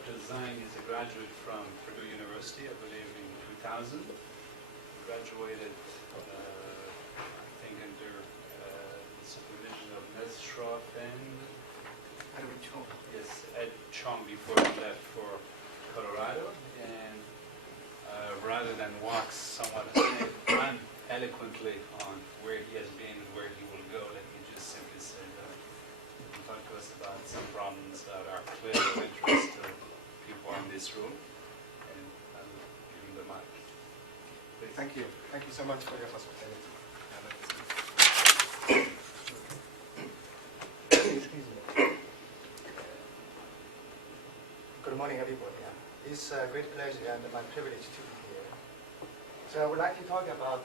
Dr. Zhang is a graduate from Purdue University, I believe in 2000. Graduated, I think, under the supervision of Nez Schroff and Ed Chong before he left for Colorado. And rather than walk somewhat eloquently on where he has been and where he will go, let me just simply say that he can talk to us about some problems that are clearly of interest to people in this room. And I'll give him the mic. Please. Thank you. Thank you so much for your hospitality. Excuse me. Good morning, everybody. It's a great pleasure and my privilege to be here. So I would like to talk about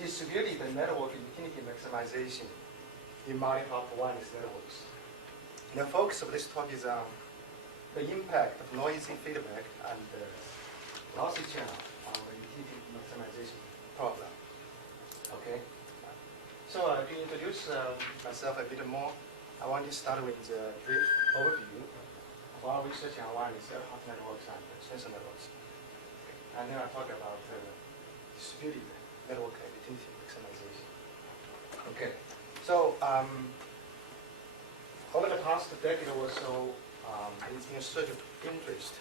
distributed network utility maximization in multi-hop wireless networks. The focus of this talk is the impact of noisy feedback and lossy channel on the utility maximization problem. Okay. So to introduce myself a bit more, I want to start with a brief overview of our research on wireless ad-hoc networks and sensor networks. And then I'll talk about distributed network utility maximization. Okay. So over the past decade or so, there's been a surge of interest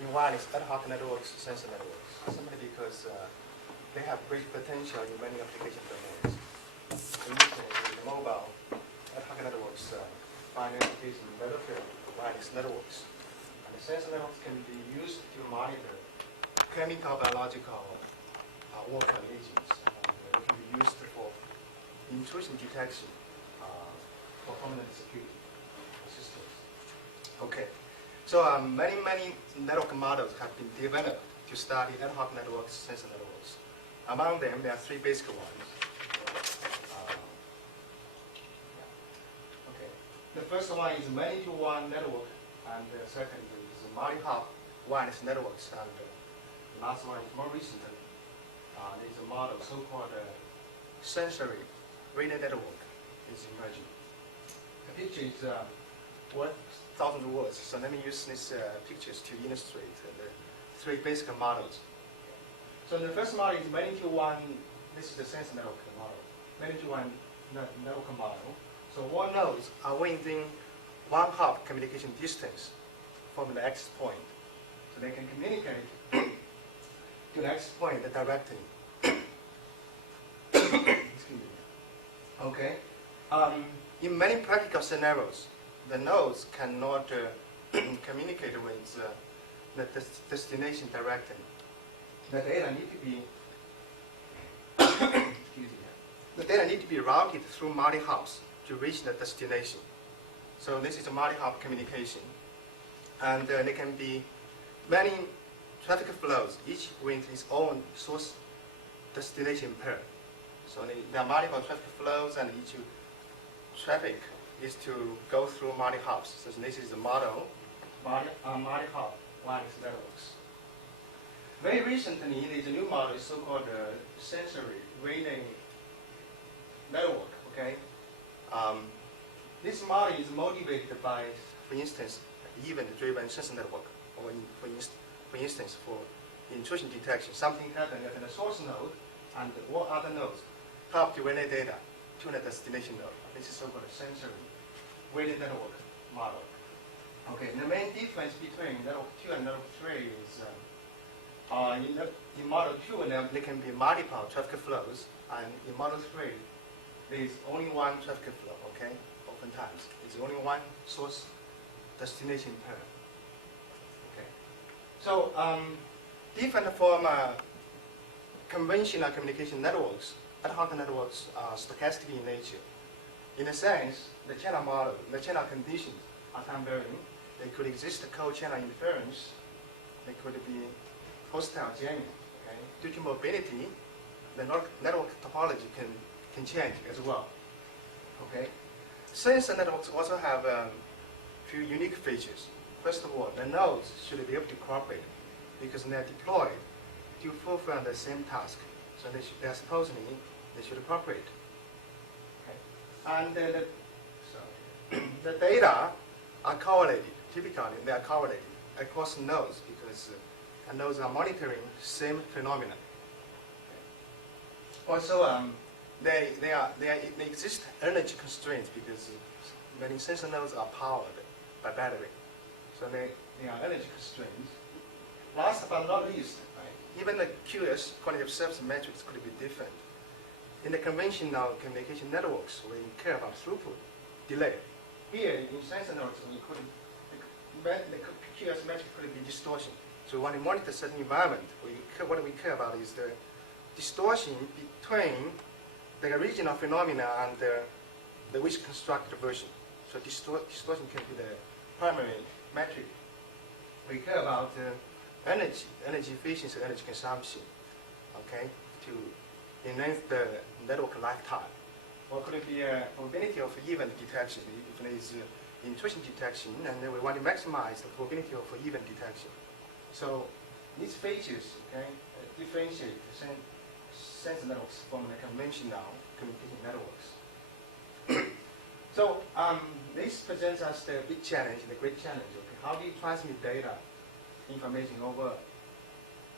in wireless ad-hoc networks, sensor networks, simply because they have great potential in many application domains. For instance, with mobile ad-hoc networks find application in battlefield wireless networks. And the sensor networks can be used to monitor chemical, biological warfare agents. They can be used for intrusion detection for permanent security systems. Okay. So many network models have been developed to study ad hoc networks, sensor networks. Among them, there are three basic ones. Okay. The first one is many-to-one network, and the second is multi-hop wireless networks, and the last one is more recent. There's a model so-called sensory radio network is emerging. The picture is 1,000 words, so let me use these pictures to illustrate the three basic models. So the first model is many-to-one. This is the sensor network model. Many-to-one network model. So all nodes are within one hop communication distance from the access point. So they can communicate to the access point directly. Excuse me. Okay. In many practical scenarios, the nodes cannot communicate with the destination directly. The data need to be the data need to be routed through multi-hops to reach the destination. So this is a multi-hop communication, and there can be many traffic flows, each with its own source destination pair. So there are multiple traffic flows, and each traffic is to go through multi-hops. So this is the model, multi-hop wireless networks. Very recently, there's a new model, so-called sensory radio network. Okay, this model is motivated by, for instance, event-driven sensor network, or for instance, for intrusion detection. Something happened at the source node, and all other nodes have to relay data to the destination node. This is so-called sensory radio network model. Okay, the main difference between network 2 and network 3 is in model 2, there can be multiple traffic flows, and in model 3, there is only one traffic flow, okay? Oftentimes, it's only one source destination pair. Okay. So, different from conventional communication networks, ad hoc networks are stochastic in nature. In a sense, the channel model, the channel conditions are time varying. They could exist co-channel interference. They could be hostile jamming. Okay? Due to mobility, the network topology can change as well. Okay? Sensor networks also have a few unique features. First of all, the nodes should be able to cooperate because they are deployed to fulfill the same task. So they are supposedly they should cooperate. Okay? And the data are correlated typically they are correlated across nodes because nodes are monitoring same phenomena. Also, they exist energy constraints because many sensor nodes are powered by battery, so they are energy constraints. Last but not least, right, even the QS, quantitative service metrics, could be different. In the conventional communication networks, we care about throughput, delay. Here in sensor nodes, the QS metric could be distortion. So when we monitor certain environment, what we care about is the distortion between the original phenomena and the which constructed version. So distortion can be the primary metric. We care about energy efficiency, energy consumption, okay, to enhance the network lifetime. Or could it be a probability of event detection, if there is intrusion detection, and then we want to maximize the probability of event detection. So these features, okay, differentiate the sensor networks from the conventional communication networks. So this presents us the big challenge, the great challenge. Okay, how do you transmit data, information over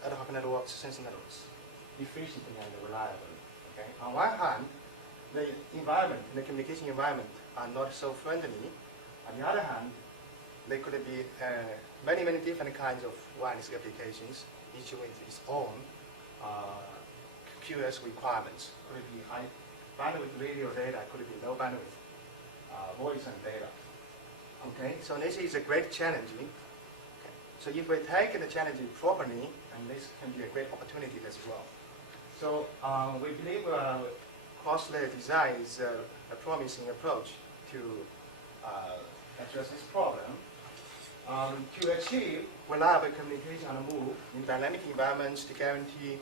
ad hoc networks, sensor networks, efficiently and reliably? Okay. On one hand, the environment, the communication environment, are not so friendly. On the other hand, there could be many different kinds of wireless applications, each with its own QS requirements. Could it be high bandwidth radio data, could it be low bandwidth voice and data. Okay, so this is a great challenge. Okay. So if we take the challenge properly, and this can be a great opportunity as well. So we believe cross-layer design is a promising approach to address this problem. To achieve reliable communication on the move in dynamic environments, to guarantee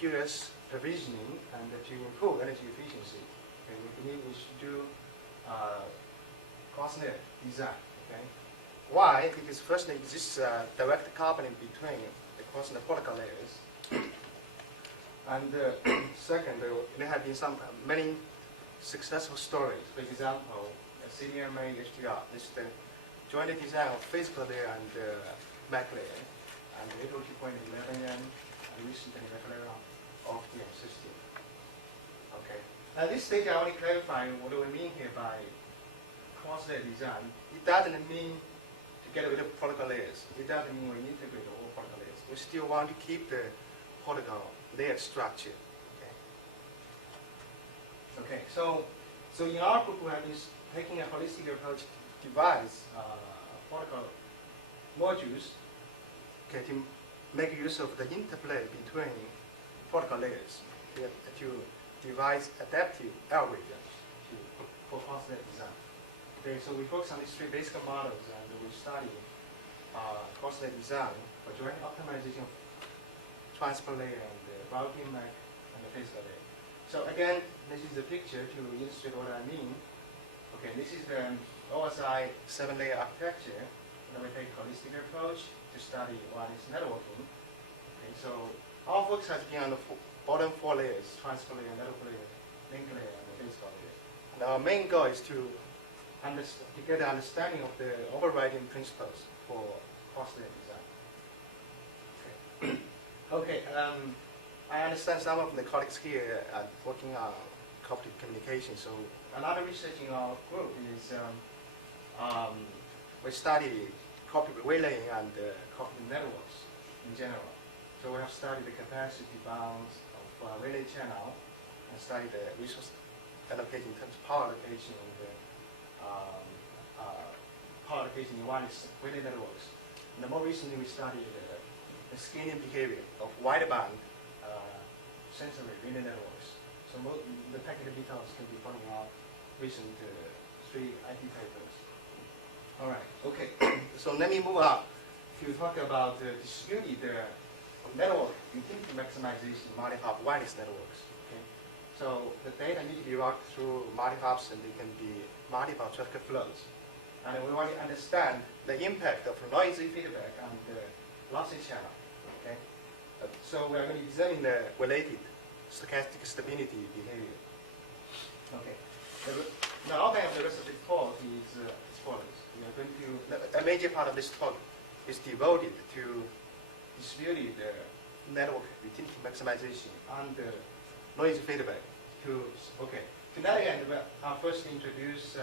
QS provisioning and to improve energy efficiency, okay, we believe we should do cross-layer design. Okay. Why? Because first there exists a direct coupling between the cross-layer protocol layers, and second, there have been many successful stories. For example, CDMA HDR. This is the joint design of physical layer and MAC layer, and the 802.11n, and recently MAC layer of the system. Okay. At this stage, I want to clarify what do we mean here by cross-layer design. It doesn't mean to get rid of protocol layers. It doesn't mean we integrate all protocol layers. We still want to keep the protocol layer structure. Okay. So in our group, we have been taking a holistic approach to devise protocol modules, okay, to make use of the interplay between protocol layers to devise adaptive algorithms for cross-layer design. Okay, so we focus on these three basic models, and we study cross-layer design for joint optimization of transport layer and the routing MAC and the physical layer. So again, this is a picture to illustrate what I mean. Okay, this is the OSI 7-layer architecture. And we take a holistic approach to study wireless networking. Okay, so our focus has been on the bottom 4 layers: transport layer, network layer, link layer, and the physical layer. And our main goal is to get an understanding of the overriding principles for cross-layer design. Okay. Okay. I understand some of the colleagues here are working on cooperative communication. So another research in our group is we study cooperative relaying and cooperative networks in general. So we have studied the capacity bounds of relay channel and studied the resource allocation in terms of power allocation and power allocation in wireless relay networks. And more recently, we studied the scaling behavior of wideband sensory relay networks. So the technical details can be found in our recent 3 IT papers. All right, okay. So let me move on to talk about the distributed network utility maximization multi-hop wireless networks. Okay. So the data need to be routed through multi-hops, and they can be multiple traffic flows. And we want to understand the impact of noisy feedback on the lossy channel. Okay. So we are going to examine the related stochastic stability behavior. Okay. The outline of the rest of the talk is as follows. we are going to, a major part of this talk is devoted to distributed network utility maximization and noise feedback. To that end, I'll first introduce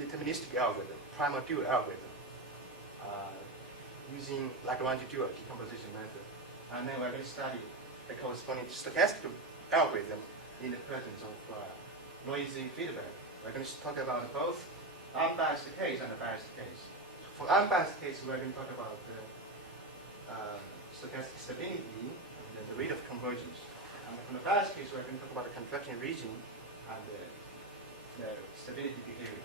deterministic algorithm, primal dual algorithm, using Lagrange dual decomposition method. And then we're going to study the corresponding stochastic algorithm in the presence of noisy feedback. We're going to talk about both unbiased case and a biased case. For unbiased case, we're going to talk about stochastic stability and the rate of convergence. And from the biased case, we're going to talk about the contraction region and the stability behavior.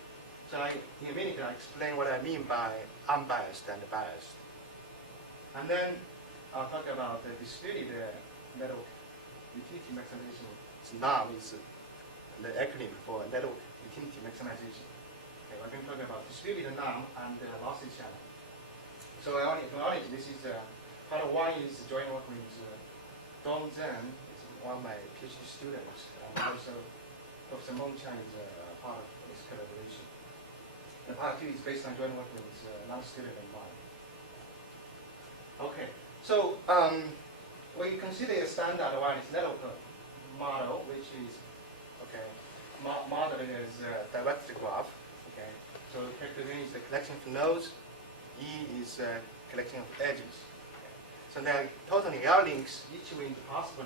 So in a minute, I'll explain what I mean by unbiased and biased. And then I'll talk about the distributed network utility maximization. NAM is the acronym for network utility maximization. Okay, we're going to talk about distributed NAM and lossy channel. So I want to acknowledge this is part of one is joint work with Junshan Zhang, is one of my PhD students, and also Professor Monchan is part of this collaboration. And part two is based on joint work with another student of mine. Okay, so we consider a standard wireless network model, which is modeled as a directed graph. Okay, so character is the collection of nodes, E is a collection of edges. Okay. So there are totally L links, each with possibly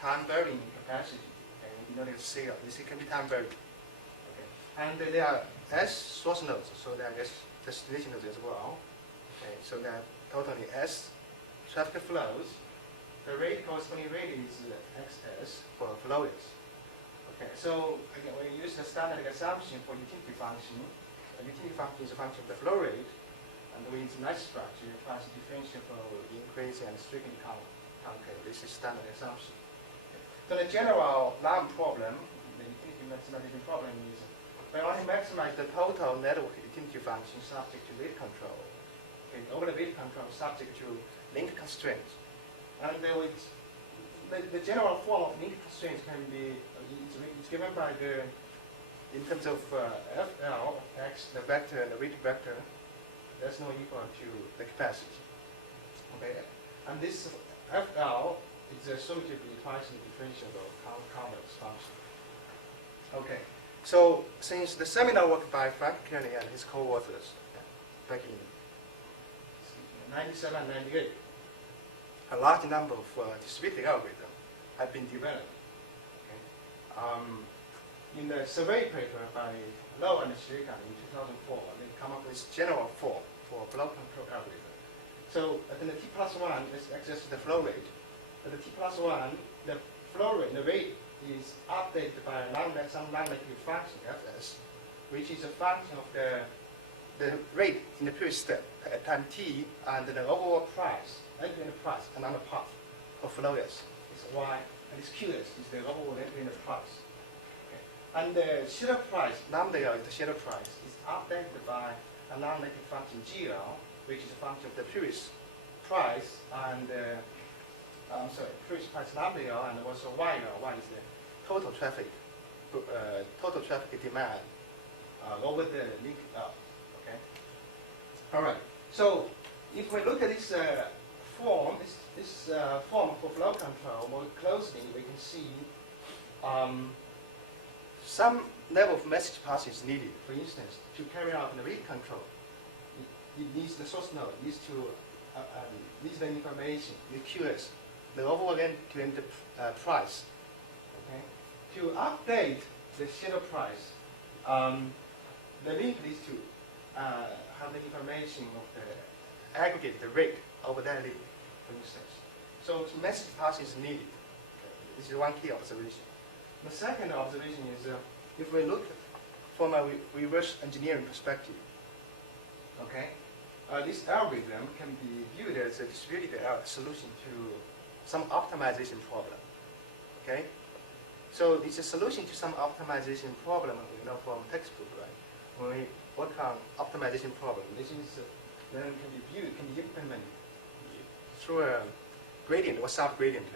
time varying capacity. Okay, we know there's CL. This can be time varying. Okay, and there are S source nodes, so there are S destination nodes as well. Okay, so there are totally S traffic flows. The rate corresponding rate is XS for flow is. Okay, so again, we use the standard assumption for utility function. A utility function is a function of the flow rate, and with nice structure, plus differentiable increase and strictly concave. This is standard assumption. Okay. So the general NAM problem, the utility maximization problem is we want to maximize the total network utility function subject to rate control. Okay, over the rate control subject to link constraints. And the general form of link constraints can be, it's given by the, in terms of FL, X, the vector and the rate vector, that's not equal to the capacity. Okay, and this FL is assumed to be partially differentiable convex function. Okay, so since the seminal work by Frank Kearney and his co-authors back in 97, 98, a large number of distributed algorithms have been developed. Okay. In the survey paper by Low and Shrikan in 2004, they come up with general form for flow control algorithm. So at the T+1, let's access the flow rate. At the T+1, the flow rate, the rate is updated by some non-negative function, Fs, which is a function of the rate in the previous step at time t and the overall price, entry price, another path of flow s is y, and this qs is the overall entry price. Okay. And the shadow price, lambda L is the shadow price, is updated by a non-negative function gl, which is a function of the previous price and previous price lambda L, and also y L. Y is the total traffic demand over the link L. Okay. All right. So if we look at this form, this form for flow control more closely, we can see some level of message passing is needed. For instance, to carry out the read control, it needs the source node, needs the information, the QS, the overall end-to-end price. Okay. To update the shadow price, the link needs to have the information of the aggregate, the rate over that link, for instance. So message passing is needed. Okay. This is one key observation. The second observation is if we look from a reverse engineering perspective, okay, this algorithm can be viewed as a distributed solution to some optimization problem. Okay, so it's a solution to some optimization problem, from textbook, right? When we work on optimization problem, this is then can be viewed, can be implemented through a gradient or sub-gradient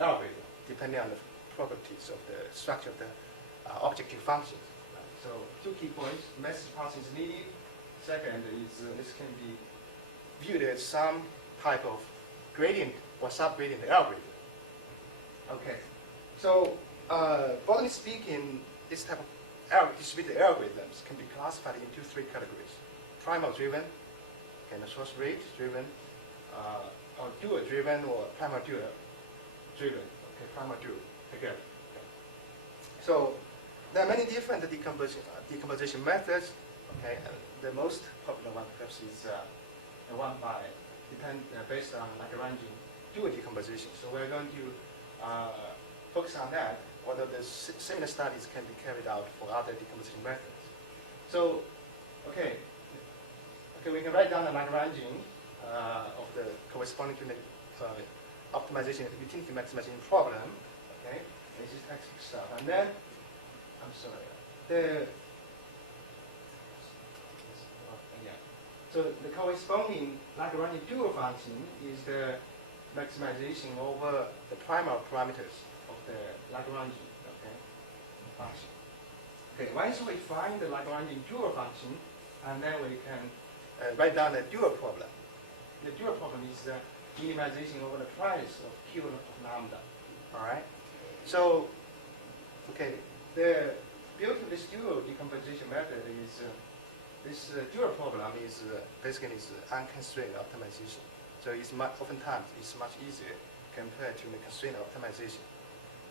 algorithm, depending on the properties of the structure of the objective functions. Right? So two key points: message passing is needed, second is this can be viewed as some type of gradient or subgradient algorithm. Okay, so broadly speaking, this type of distributed algorithms can be classified into three categories: primal-driven, okay, the source rate-driven, or dual-driven, or primal-dual-driven. Okay, primal-dual together. Okay. So there are many different decomposition methods. Okay, the most popular one perhaps is the one based on Lagrangian dual decomposition. So we're going to focus on that, although the similar studies can be carried out for other decomposition methods. So, okay, we can write down the Lagrangian of the corresponding to the optimization utility maximization problem. Okay, this is textbook stuff, and then I'm sorry, so the corresponding Lagrangian dual function is the maximization over the primal parameters of the Lagrangian function. Okay, once we find the Lagrangian dual function, and then we can write down the dual problem. The dual problem is the minimization over the price of Q of lambda. All right. So, okay, the beauty of this dual decomposition method is this dual problem is basically unconstrained optimization. So it's oftentimes it's much easier compared to the constrained optimization.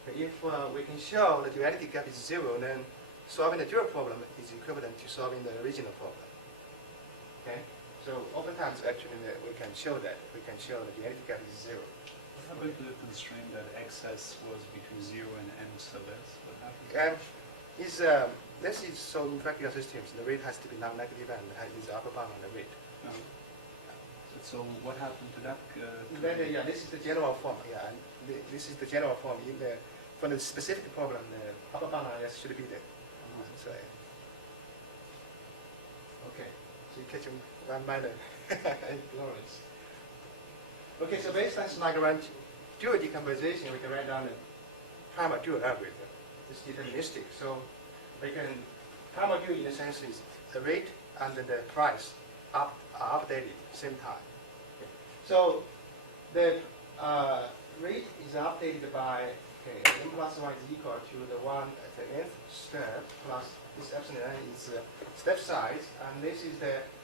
If we can show the duality gap is zero, then solving the dual problem is equivalent to solving the original problem. Okay. So oftentimes actually we can show that the duality gap is zero. What happened to the constraint that xs was between 0 and n sub s? What happened? This is so in practical systems, the rate has to be non-negative and is upper bound on the rate. Oh. So what happened to that? Yeah, this is the general form. Yeah, and this is the general form. For the specific problem, the upper bound on S should be there. So, okay, so you catch one minor ignorance. Okay, so based on Lagrangian dual decomposition, we can write down the primal dual algorithm. It's deterministic. So we can primal dual in a sense is the rate and the price are updated at the same time. Okay. So the rate is updated by n plus 1 is equal to the 1 at the nth step plus this epsilon n is step size, and this is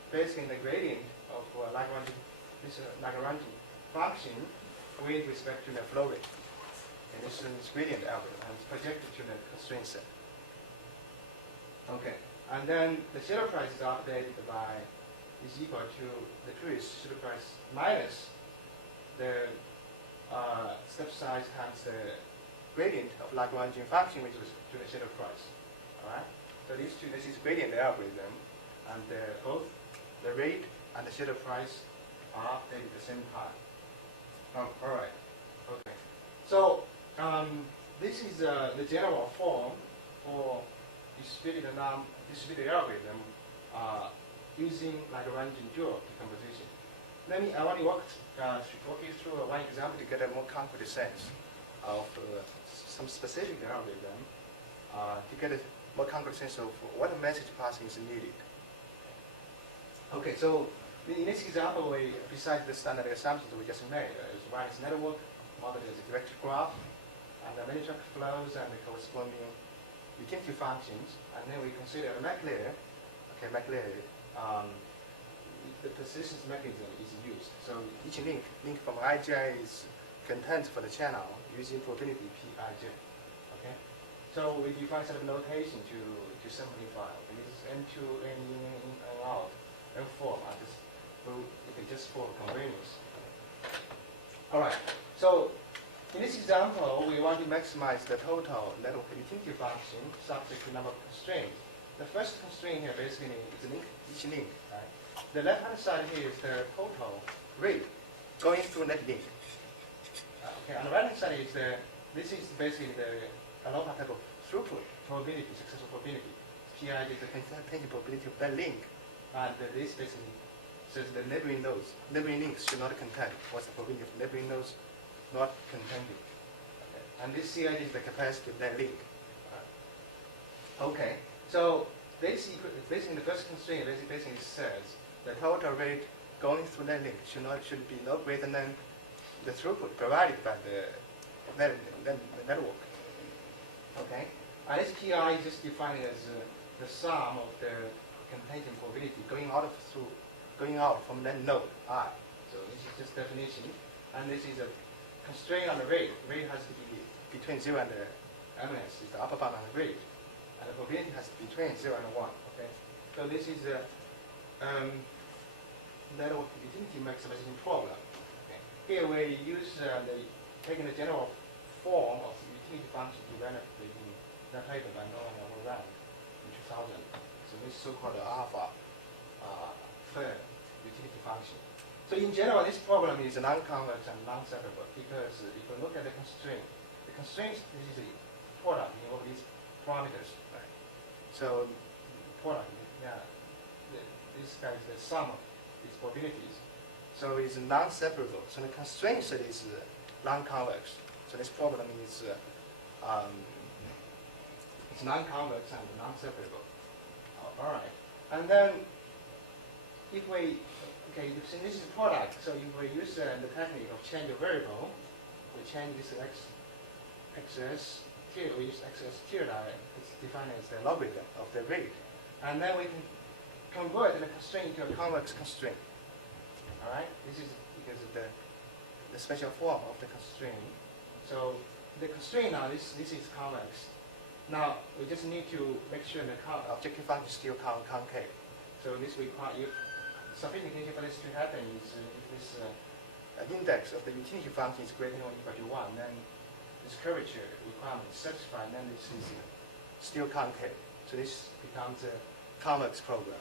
basically the gradient of Lagrangian function with respect to the flow rate. And this is gradient algorithm and it's projected to the constraint set. Okay, and then the shadow price is updated is equal to the previous shadow price minus the step size times the gradient of Lagrangian function with respect to the shadow price. All right. So this is gradient algorithm, and both the rate and the shadow price are updated at the same time. Oh, all right. Okay. So this is the general form for distributed algorithm using Lagrangian dual decomposition. I want to walk you through one example to get a more concrete sense of some specific algorithm to get a more concrete sense of what message passing is needed. Okay, so in this example, besides the standard assumptions we just made, is wireless network, modeled as a directed graph, and the many traffic flows and the corresponding utility functions, and then we consider a MAC layer. Okay, MAC layer, the persistence mechanism is used. So each link from IJ is content for the channel using probability Pij. Okay, so we define some notation to simplify. This is N2, N in, N out, N4. Just for convenience. All right. So in this example, we want to maximize the total network utility function subject to number of constraints. The first constraint here basically is each link. Right? The left-hand side here is the total rate going through that link. Okay. On the right-hand side is this is basically the alpha type of throughput probability, successful probability. Pi is the containment probability of that link, and this basically says the neighboring links should not contain. What's the probability of neighboring nodes not containing? Okay. And this CID is the capacity of that link. Okay. So basically the first constraint basically says the total rate going through that link should be no greater than the throughput provided by the network. Okay, and SPI is just defined as the sum of the contingent probability going out from that node I. So this is just definition, and this is a constraint on the rate. Rate has to be between 0 and the ms is the upper bound on the rate, and the probability has to be between 0 and 1. Okay, so this is a network utility maximization problem. Okay. Here we use taking the general form of the utility function developed in that paper by Noah and Overran in 2000. So this is so-called alpha fair utility function. So in general, this problem is non-convex and non-separable because if you look at the constraint this is a product in all these parameters. Right? So product, this guy is the sum of these probabilities. So it's non-separable. So the constraint set is non-convex. So this problem is it's non-convex and non-separable. All right. And then if we, so this is a product. So if we use the technique of change a variable, we change this xs here, we use xs here, it's defined as the logarithm of the rate. And then we can convert the constraint into a convex constraint. All right? This is because of the special form of the constraint. So the constraint now, this is convex. Now we just need to make sure the objective function is still concave. So this requires, sufficient condition for this to happen is if this index of the utility function is greater than or equal to 1, then this curvature requirement is satisfied, then this is still concave. So this becomes a convex program.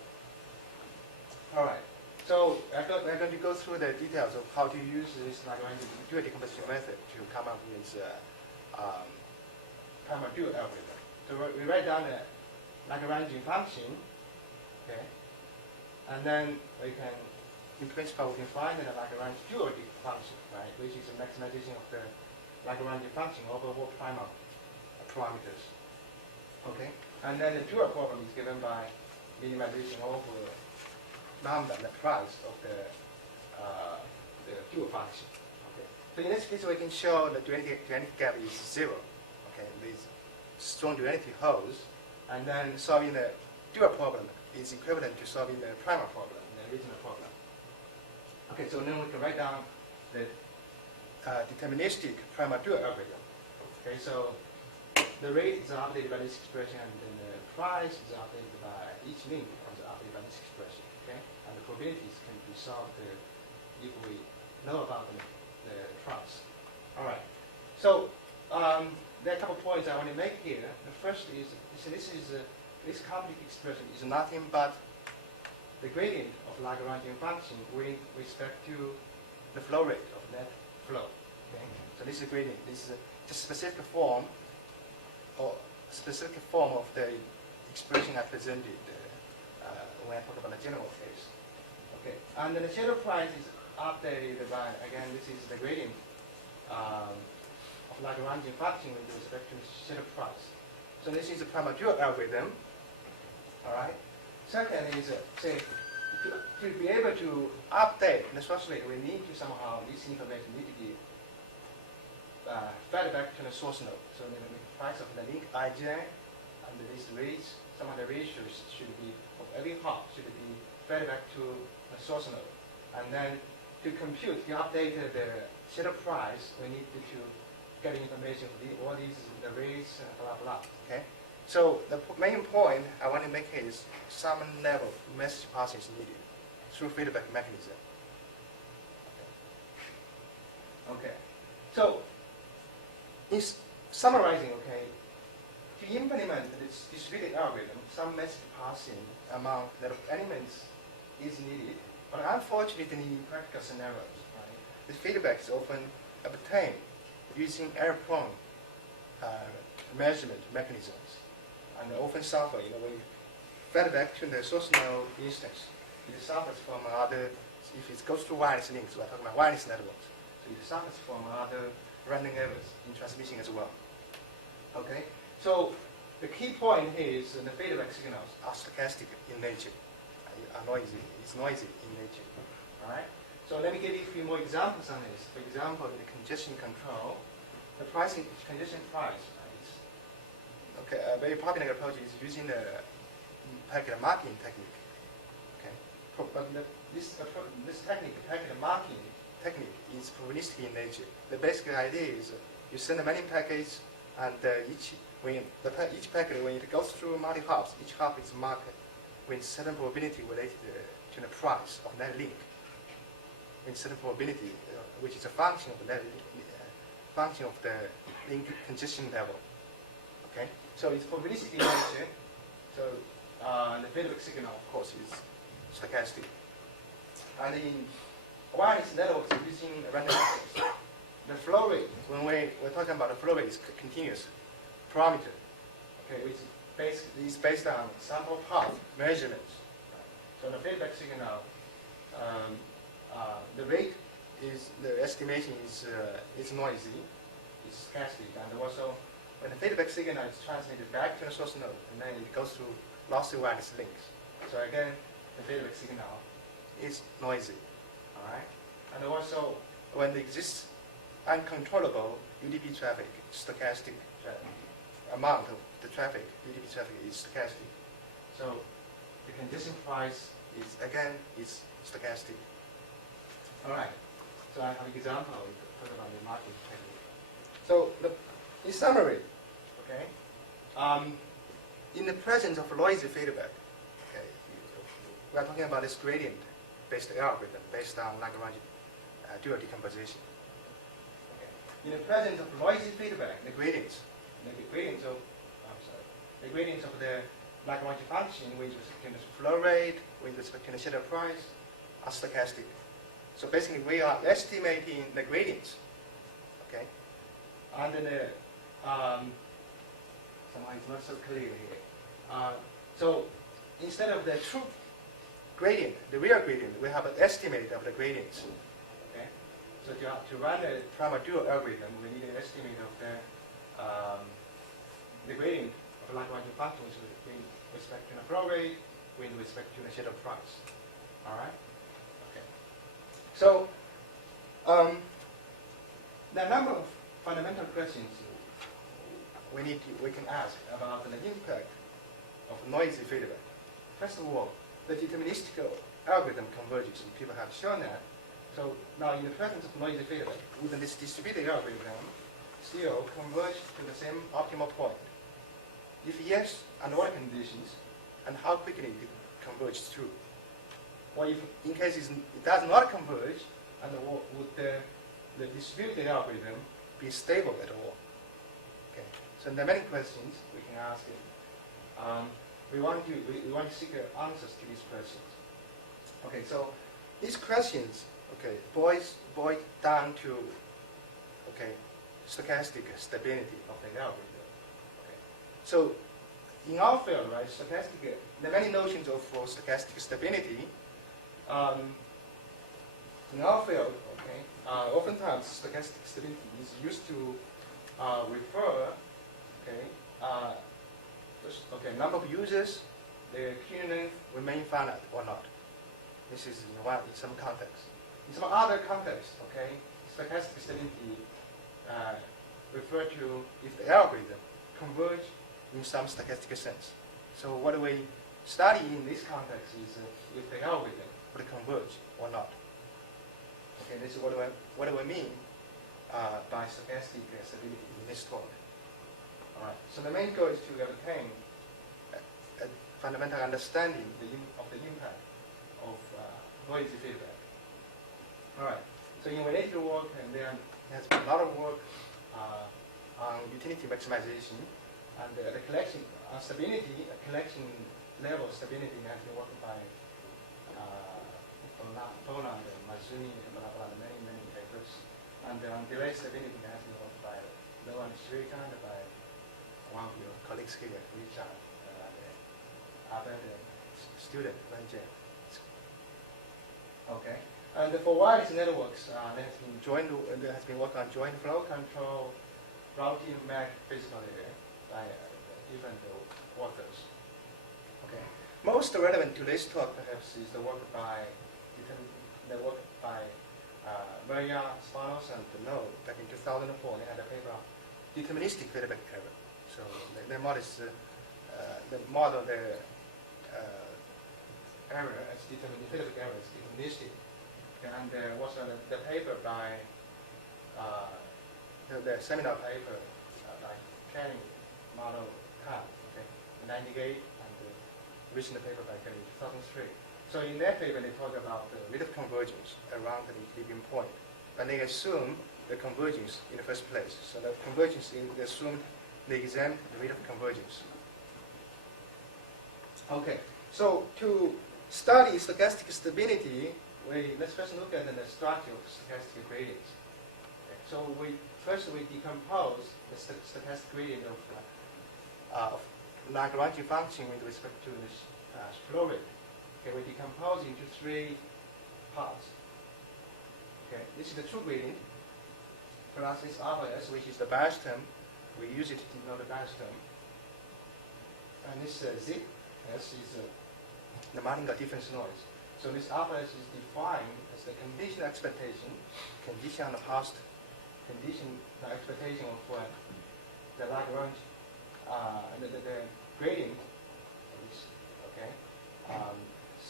All right. So I'm going to go through the details of how to use this Lagrange dual decomposition method to come up with Primal dual algorithm. So we write down the Lagrange function, okay, and then we can, in principle, we can find the Lagrange dual function, right, which is a maximization of the Lagrange function over all primal parameters. Okay, and then the dual problem is given by minimization over lambda, the price of the dual function. Okay, so in this case we can show the duality gap is 0. Okay, these strong duality holds, and then solving the dual problem is equivalent to solving the primal problem, the original problem. Okay, so then we can write down the deterministic primal dual algorithm. Okay, so the rate is updated by this expression, and then the price is updated by each link is updated by this expression. Okay, and the probabilities can be solved if we know about the price. All right. So there are a couple of points I want to make here. The first is this complex expression is nothing but the gradient of Lagrangian function with respect to the flow rate of net flow. Okay? So this is a gradient. This is just specific form or specific form of the expression I presented when I talk about the general case. Okay, and the general price is updated by, again, this is the gradient of Lagrangian function with respect to the general price. So this is a primal dual algorithm. All right. Second is, say, to be able to update the source rate, we need to somehow, this information need to be fed back to the source node. So the price of the link ij and these rates, some of the ratios should be, of every hop should be fed back to the source node. And then to compute the updated shadow price, we need to get information of all these, the rates, blah, blah. Okay? So the main point I want to make is some level of message passing is needed through feedback mechanism. Okay. So in summarizing, okay, to implement this distributed algorithm, some message passing among the elements is needed. But unfortunately, in practical scenarios, right, the feedback is often obtained using error-prone measurement mechanisms, and often suffer. When fed back to the source node instance, it suffers from other. If it goes to wireless links, we're talking about wireless networks. So it suffers from other random errors in transmission as well. Okay, so the key point here is the feedback signals are stochastic in nature, are noisy. It's noisy in nature. All right. So let me give you a few more examples on this. For example, in the congestion control, the pricing congestion price. Okay, a very popular approach is using the packet marking technique. Okay, but this technique, packet marking technique, is probabilistic in nature. The basic idea is you send many packets, and each packet, when it goes through multi hops, each hop is marked with certain probability related to the price of that link. In certain probability, which is a function of the function of the link congestion level. Okay, so it's probabilistic in nature. So the feedback signal, of course, is stochastic. And in wireless networks using random access, the flow rate, when we're talking about the flow rate, is continuous parameter. Okay, which is based on sample path measurements. So the feedback signal, the rate is the estimation is noisy, it's stochastic, and also when the feedback signal is transmitted back to the source node, and then it goes through lossy wireless links. So again, the feedback signal is noisy. All right, and also when there exists uncontrollable UDP traffic, stochastic amount of the traffic, UDP traffic is stochastic. So the congestion price is again stochastic. All right. So I have an example of talk about the marking technique. So in summary, okay, in the presence of noisy feedback, okay, we are talking about this gradient-based algorithm based on Lagrange dual decomposition. Okay. In the presence of noisy feedback, the gradients of the Lagrange function with respect to the flow rate, with respect to the shadow price, are stochastic. So basically, we are estimating the gradients. Okay, and then somehow it's not so clear here. So instead of the true gradient, the real gradient, we have an estimate of the gradients. Okay, so to run a primal dual algorithm, we need an estimate of the gradient of Lagrange functions with respect to the flow rate, with respect to the shadow price. All right. So, there are a number of fundamental questions we can ask about the impact of noisy feedback. First of all, the deterministic algorithm converges. People have shown that. So now, in the presence of noisy feedback, wouldn't this distributed algorithm still converge to the same optimal point? If yes, under what conditions, and how quickly it converges to? Or if, in case it does not converge, and would the distributed algorithm be stable at all? Okay. So there are many questions we can ask it. We want to seek answers to these questions. Okay. So these questions, okay, boil down to stochastic stability of the algorithm. Okay. So in our field, right, there are many notions of stochastic stability. In our field, okay, oftentimes stochastic stability is used to refer, number of users, their queue length remain finite or not. This is in some context. In some other context, okay, stochastic stability refer to if the algorithm converge in some stochastic sense. So what we study in this context is if the algorithm would converge or not. Okay, this is what do we mean by stochastic stability in this talk. All right. So the main goal is to obtain a fundamental understanding of the impact of noisy feedback. All right. So in related work, and there has been a lot of work on utility maximization, and the collection stability, collection level stability has been worked by Poland, Mazuni, many papers. And on delay stability has been worked by Loan Shrikant, by one of your colleagues here, Richard, other student, Ranjan. Okay. And for wireless networks, there has been work on joint flow control, routing map physically by different authors. Okay. Most relevant to this talk, perhaps, is the work by Maria Spanos and Lowe back in 2004. They had a paper on deterministic feedback error. So they model the error as feedback error as deterministic. And there was the paper by the seminal paper by Kenny Model Khan, okay, in 98, and the recent paper by Kenny in 2003. So in that paper, they talk about the rate of convergence around the equilibrium point. But they assume the convergence in the first place. So the convergence, they assume they examine the rate of convergence. Okay, so to study stochastic stability, let's first look at the structure of stochastic gradients. Okay, so first we decompose the stochastic gradient of Lagrange function with respect to the flow rate. Okay, we decompose into three parts. Okay, this is the true gradient, plus this alpha s, which is the bias term. We use it to denote the bias term. And this z s is the Martingale difference noise. So this alpha s is defined as the conditional expectation, condition on the past, condition the expectation of the Lagrange, the gradient. Okay.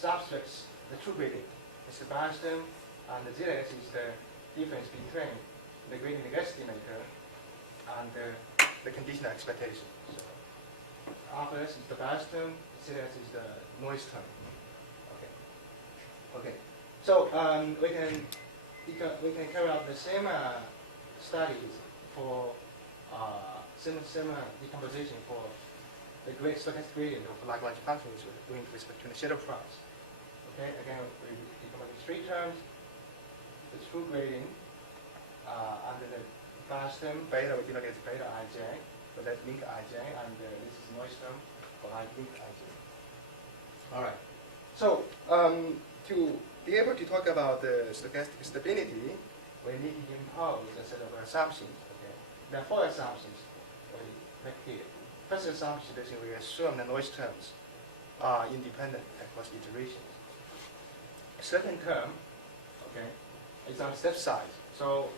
Substracts the true gradient. It's the bias term, and the zs is the difference between the gradient estimator and the conditional expectation. So alpha s is the bias term, zs is the noise term. Okay. Okay. So we can carry out the same studies for similar decomposition for the stochastic gradient of Lagrange functions with respect to the shadow price. Okay, again, we decompose in three terms: the true gradient under the bias term, beta, we denote as beta ij, so that's link ij, and this is noise term for link ij. All right. So to be able to talk about the stochastic stability, we need to impose a set of assumptions. Okay, there are four assumptions we make here. First assumption is we assume the noise terms are independent across iterations. Second term, okay, is on step size. So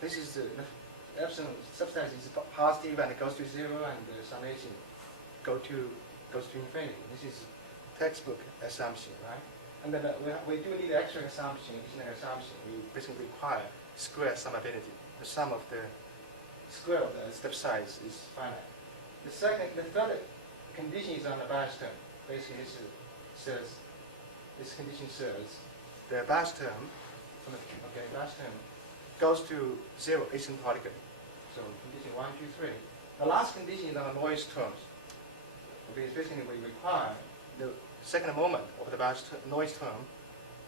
this is the epsilon step size is positive and it goes to 0, and the summation goes to infinity. This is textbook assumption, right? And then we do need extra assumption, additional assumption. We basically require square summability. The sum of the square of the step size is finite. The third condition is on the bias term. Basically, this condition says the bias term, bias term goes to 0 asymptotically. So condition 1, 2, 3. The last condition is on the noise terms. Because basically we require the second moment of the noise term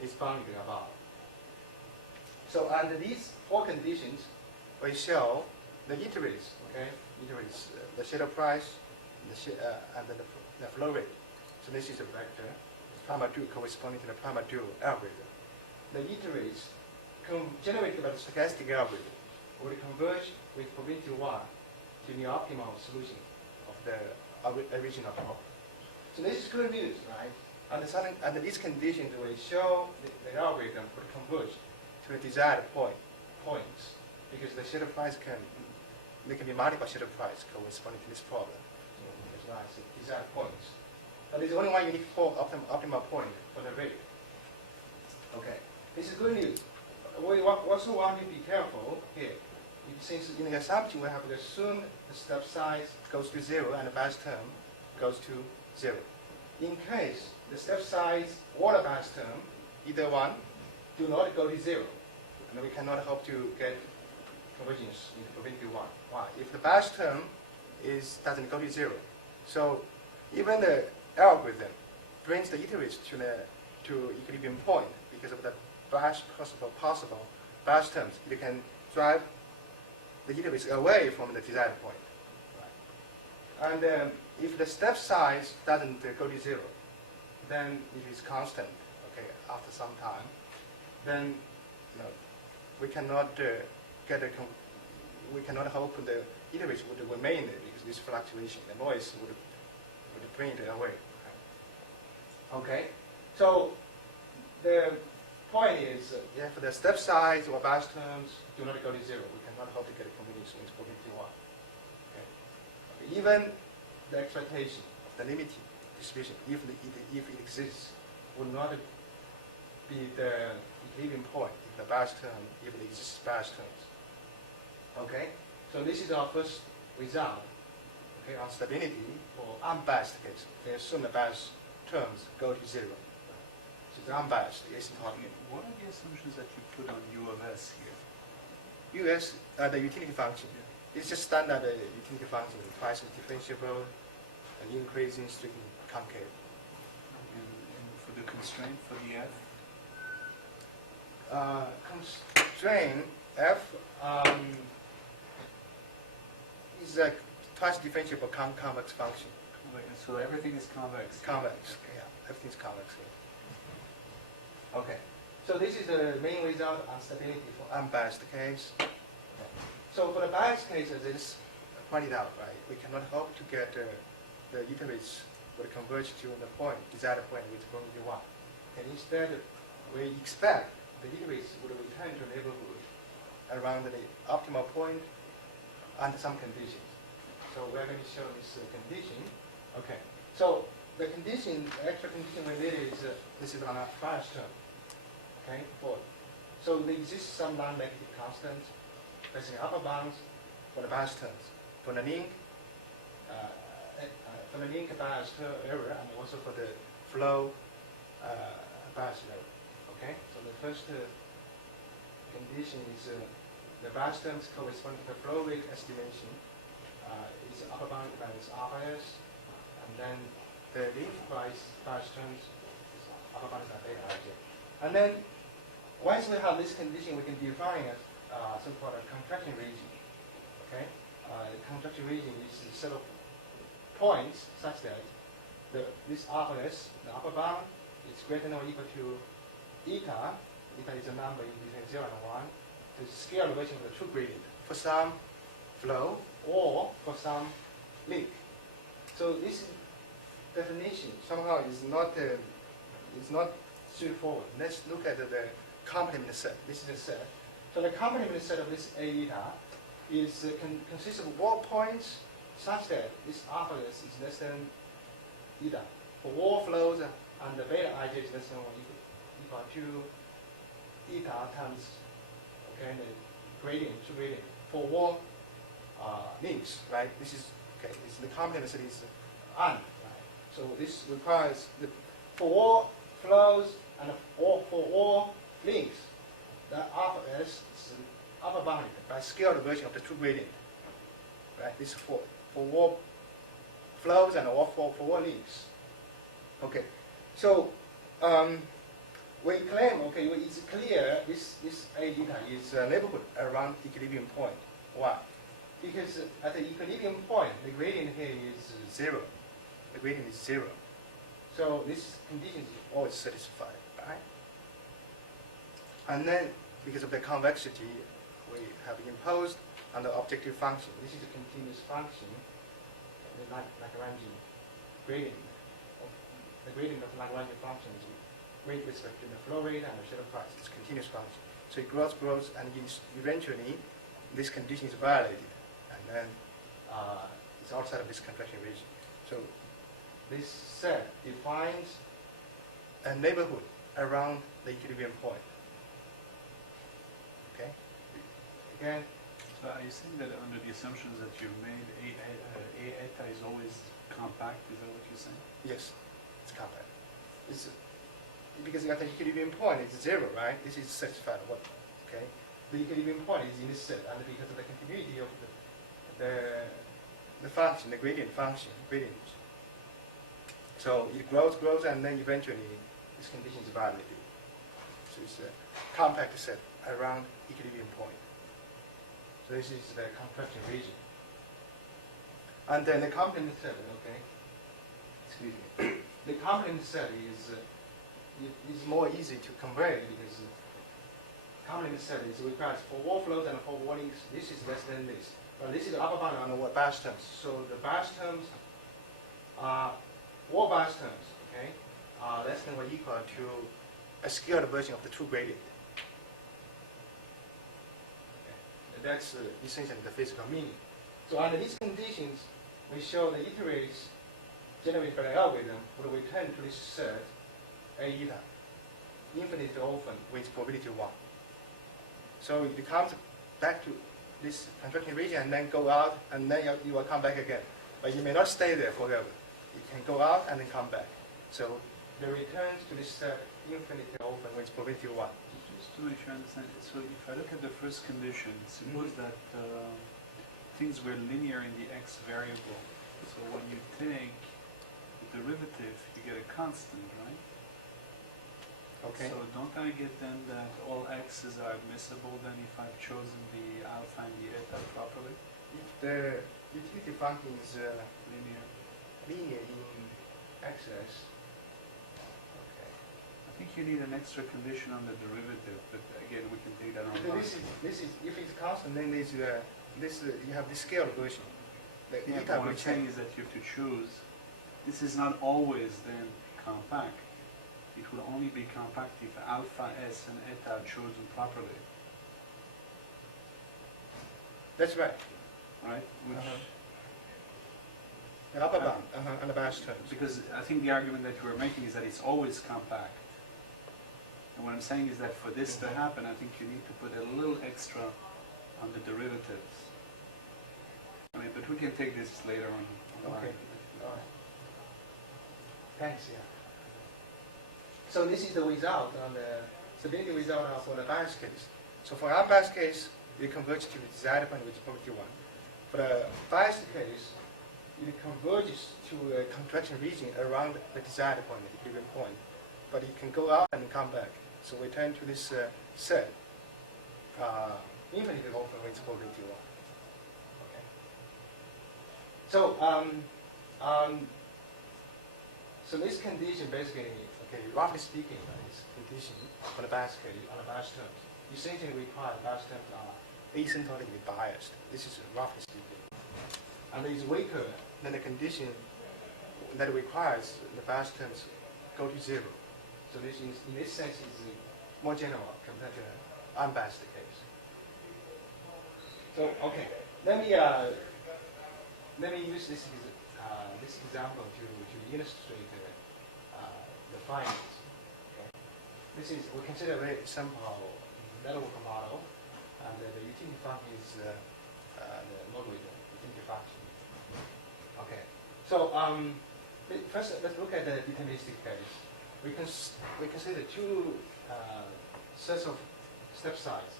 is bounded above. So under these four conditions, we show the iterates, okay? Iterates, the shadow price, and the flow rate. So this is a vector, Prima-2 corresponding to the Prima-2 algorithm. The iterates generated by the stochastic algorithm will converge with probability 1 to the optimal solution of the original problem. So this is good news, right? Under these conditions, we show the algorithm would converge to the desired points, because the shadow price can be multiple shadow price corresponding to this problem. So there's lots of desired points. But there's only one unique optimal point for the rate. Okay, this is good news. We also want to be careful here. Since in the assumption we have to assume the step size goes to 0 and the bias term goes to 0. In case the step size or the bias term, either one, do not go to 0, and we cannot hope to get convergence in probability 1. Why? If the bias term doesn't go to 0, so even the algorithm brings the iterates to equilibrium point because of the possible bias terms. You can drive the iterates away from the desired point. Right. And if the step size doesn't go to 0, then it is constant. Okay, after some time, then we cannot we cannot hope the iterates would remain there because this fluctuation, the noise would bring it away. Okay, so the point is, if the step size or Bayes terms do not go to 0, we cannot hope to get a combination with probability 1. Okay. Even the expectation of the limiting distribution, if it exists, would not be the equilibrium point if the Bayes term, if it exists Bayes terms. Okay, so this is our first result. Okay, on stability for unbiased case, we assume the Bayes terms go to 0. So it's unbiased, the asymptotic. What are the assumptions that you put on U of S here? US, the utility function. It's just standard utility function, twice differentiable, and increasing strictly concave. And for the constraint for the F? Constraint F is a twice differentiable convex function. So everything is convex. Convex, yeah, everything's convex here. Okay, so this is the main result on stability for unbiased case. Okay. So for the biased case, as is pointed out, right, we cannot hope to get the iterates would converge to the point, desired point with probability 1. And instead, we expect the iterates would return to neighborhood around the optimal point under some conditions. So we're going to show this condition. Okay, so the condition, the extra condition we did is, this is on a Bayes term. Okay, so there exists some non-negative constant placing upper bounds for the Bayes terms. For the link Bayes error and also for the flow Bayes error. Okay, so the first condition is the Bayes terms correspond to the flow rate estimation is upper bound minus RS, and then the link Bayes terms is upper bound by beta ij. And then once we have this condition, we can define a so-called a contraction region. Okay, the contraction region is a set of points such that this RS, the upper bound, is greater than or equal to eta. Eta is a number in between 0 and 1. The scale relation of the true gradient for some flow or for some link. So this definition somehow is not straightforward. Let's look at the complement set. This is a set. So the complement set of this A eta is consists of all points such that this alpha is less than eta. For all flows and the beta ij is less than or equal to eta times the gradient, true gradient for all links, right? This is okay. This the complement set is on, right? So this requires for all flows and for all links, the alpha s is upper bounded by scaled version of the true gradient, right? This is for all flows and for all links. Okay, so we claim, okay, it's clear this A eta is a neighborhood around equilibrium point. Why? Because at the equilibrium point, the gradient here is 0. The gradient is 0. So this condition is always satisfied, right? And then, because of the convexity, we have imposed on the objective function. This is a continuous function, the Lagrangian gradient. The gradient of the Lagrangian function is with respect to the flow rate and the shadow price. It's a continuous function. So it grows, and eventually this condition is violated, and then it's outside of this contraction region. So this set defines a neighborhood around the equilibrium point. Okay? Again, So are you saying that under the assumptions that you've made, A eta is always compact? Is that what you're saying? yes, it's compact. It's, because at the equilibrium point it's 0, right? This is satisfied. Okay? The equilibrium point is in this set, and because of the continuity of the function, the gradient function, so it grows, and then eventually this condition is violated. So it's a compact set around equilibrium point. So this is the contraction region. And then the complement set, okay? Excuse me. The complement set is more easy to convey because complement set is required for all flows and for all links. This is less than this. This is the upper bound on the bias terms. So the bias terms are all bias terms, okay, are less than or equal to a scaled version of the true gradient. Okay. That's essentially the physical meaning. So under these conditions, we show the iterates generated by the algorithm will return to this set A eta, infinitely often with probability 1. So it comes back to this contraction region and then go out, and then you will come back again. But you may not stay there forever. You can go out and then come back. So the returns to this set infinitely often with probability 1. Just to make sure I understand, so if I look at the first condition, suppose that things were linear in the x variable. So when you take the derivative, you get a constant, right? Okay. So don't I get then that all x's are admissible then if I've chosen the alpha and the eta properly? If the utility function is Linear. linear in x's, okay. I think you need an extra condition on the derivative, but again, we can take that So online. this is if it's constant, then this you have the scaled version. The Yeah, eta but what will I'm saying change. is that you have to choose. This is not always then compact. It will only be compact if alpha, s, and eta are chosen properly, That's right. right? Which, The upper bound and the bias terms. because I think the argument that you were making is that it's always compact. And what I'm saying is that for this to happen, I think you need to put a little extra on the derivatives. I mean, but we can take this later on. Okay. All right. Thanks. Yeah. So this is the result on the stability result for the bias case. So for our bias case, it converges to the desired point with probability 1. For the biased case, it converges to a contraction region around the desired point, the given point. But it can go out and come back. So we turn to this set, infinitely often with probability 1. Okay. So so this condition basically, okay, roughly speaking, this condition for the bias case on the bias terms essentially requires bias terms are asymptotically biased. This is roughly speaking. And it's weaker than the condition that requires the bias terms go to 0. So this is, in this sense, is more general compared to the unbiased case. So okay, let me use this example to illustrate the findings. Okay. This is, we consider a very simple network model, and the utility function is the logarithm utility function. Okay. So first, let's look at the deterministic case. We consider two sets of step size.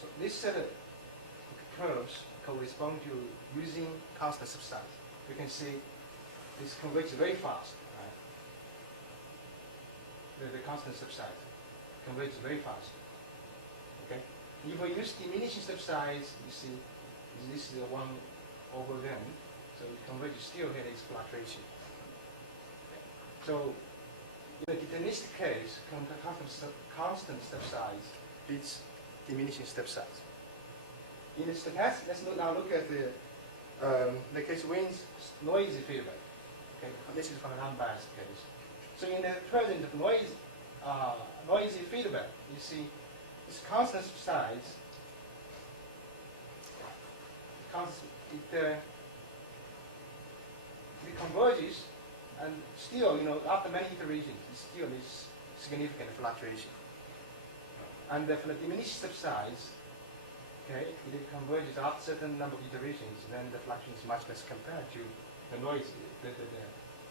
So this set of curves correspond to using constant step size. We can see this converges very fast, right? The constant step size converges very fast. Okay. If we use diminishing step size, you see, this is the 1 over them, so it converges still here is fluctuation. Okay. So in the deterministic case, constant step size beats diminishing step size. In the stochastic, let's now look at the case wins noisy feedback. Okay, this is from an unbiased case. So in the present of noisy feedback, you see this constant size, it converges, and still, after many iterations, it still is significant fluctuation. And for the diminished step size, okay, it converges after a certain number of iterations, then the fluctuation is much less compared to the noise, the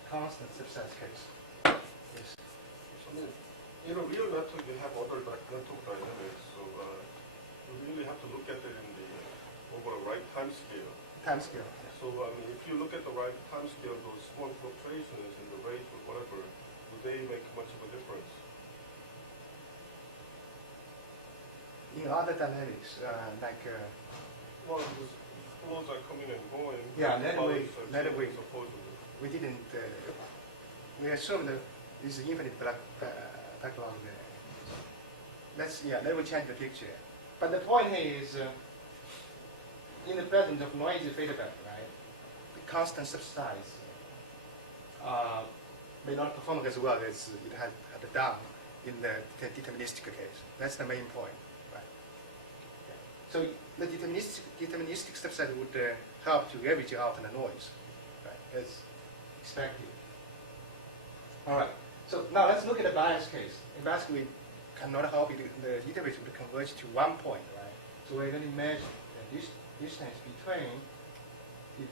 constant step size case. Yes. So, in a real network, you have other network dynamics, so you really have to look at it in the over a right time scale. Time scale. Yes. So, if you look at the right time scale, those small fluctuations in the rate or whatever, would they make much of a difference? In other dynamics, like Well, because flows are coming and going. Yeah, that way- clouds are that changing way. supposedly. we didn't, we assume that this is infinite backlog there. Let me change the picture. But the point here is, in the presence of noisy feedback, right, the constant step size may not perform as well as it had done in the deterministic case. That's the main point, right? So the deterministic step size would help to average out the noise, right, as expected. All right. So now let's look at the bias case. In bias case, we cannot help it, the iteration to converge to one point, right? So we're going to measure the distance between the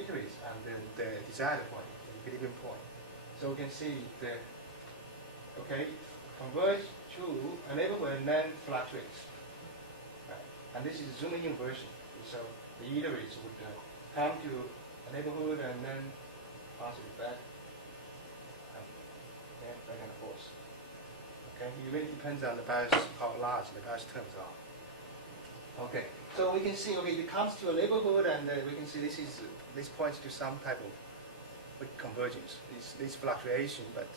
iteration and the desired point, the given point. So we can see the converge to a neighborhood and then fluctuates. Right? And this is zooming inversion. So the iterates would come to a neighborhood and then pass it back and forth. Okay, it really depends on the bias, how large the bias terms are. Okay, so we can see, it comes to a neighborhood, and we can see this points to some type of convergence, this fluctuation, but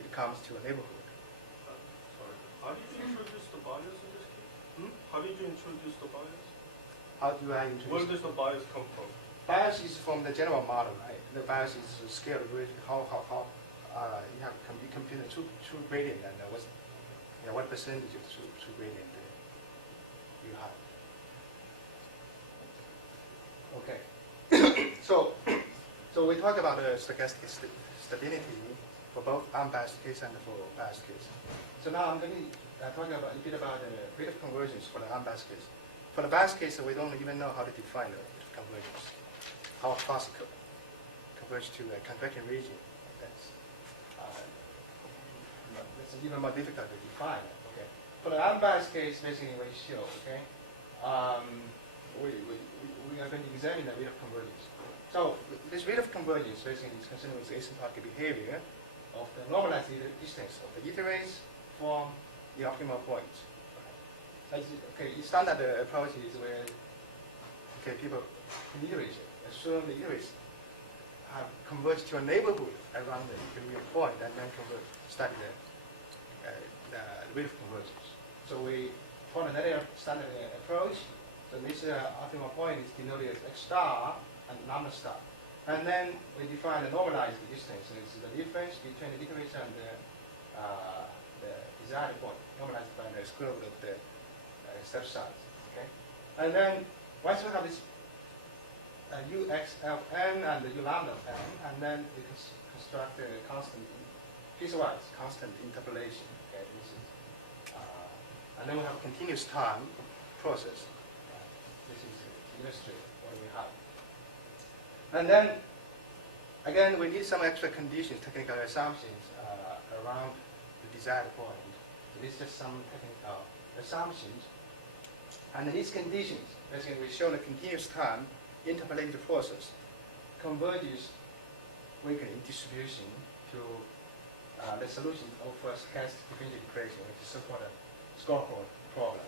it comes to a neighborhood. Sorry. How did you introduce the bias in this case? How did you introduce the bias? How do I introduce? Where does the bias come from? Bias is from the general model, right? The bias is scaled with how you have computed two gradient, and what percentage of two gradient you have. Okay. So we talk about stochastic stability for both unbiased case and for biased case. So now I'm going to talk a bit about the rate of convergence for the unbiased case. For the biased case, we don't even know how to define the rate of convergence. How fast it converge to a convection region. That's even more difficult to define. Okay. For the unbiased case, basically we show. Okay. We are going to examine the rate of convergence. So this rate of convergence basically is concerned with the asymptotic behavior of the normalized distance of the iterates from the optimal point. Okay, the standard approach is where people iterate, assume the iterates have converged to a neighborhood around the intermediate point, and then study the rate of convergence. So we follow another standard approach. So this optimal point is denoted as x star and lambda star. And then we define the normalized distance. So it's the difference between the iterates and the desired point, normalized by the square root of the step size. Okay? And then once we have this ux of n and the u lambda of n, and then we construct a constant, piecewise constant interpolation. Okay? This is, and then we have a continuous time process. This is illustrate what we have. And then, again, we need some extra conditions, technical assumptions around the desired point. So these are just some technical assumptions. And these conditions, basically, we show the continuous time interpolated process converges weakly distribution to the solution of a stochastic differential equation, which is so-called a Scorpio problem.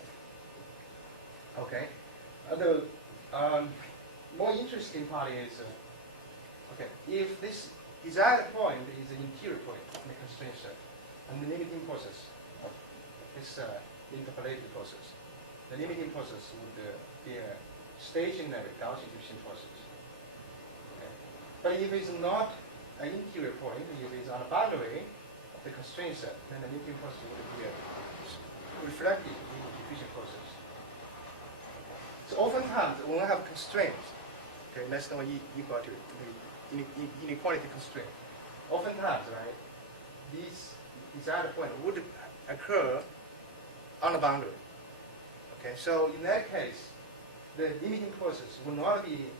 Okay. The more interesting part is, if this desired point is an interior point in the constraint set, and the limiting process of this interpolated process, the limiting process would be a stationary Gaussian diffusion process. Okay. But if it's not an interior point, if it's on a boundary of the constraint set, then the limiting process would be a reflective diffusion process. So oftentimes, when we have constraints, less than or equal to the inequality constraint, oftentimes, right, these desired point would occur on the boundary. Okay, so in that case, the limiting process would not be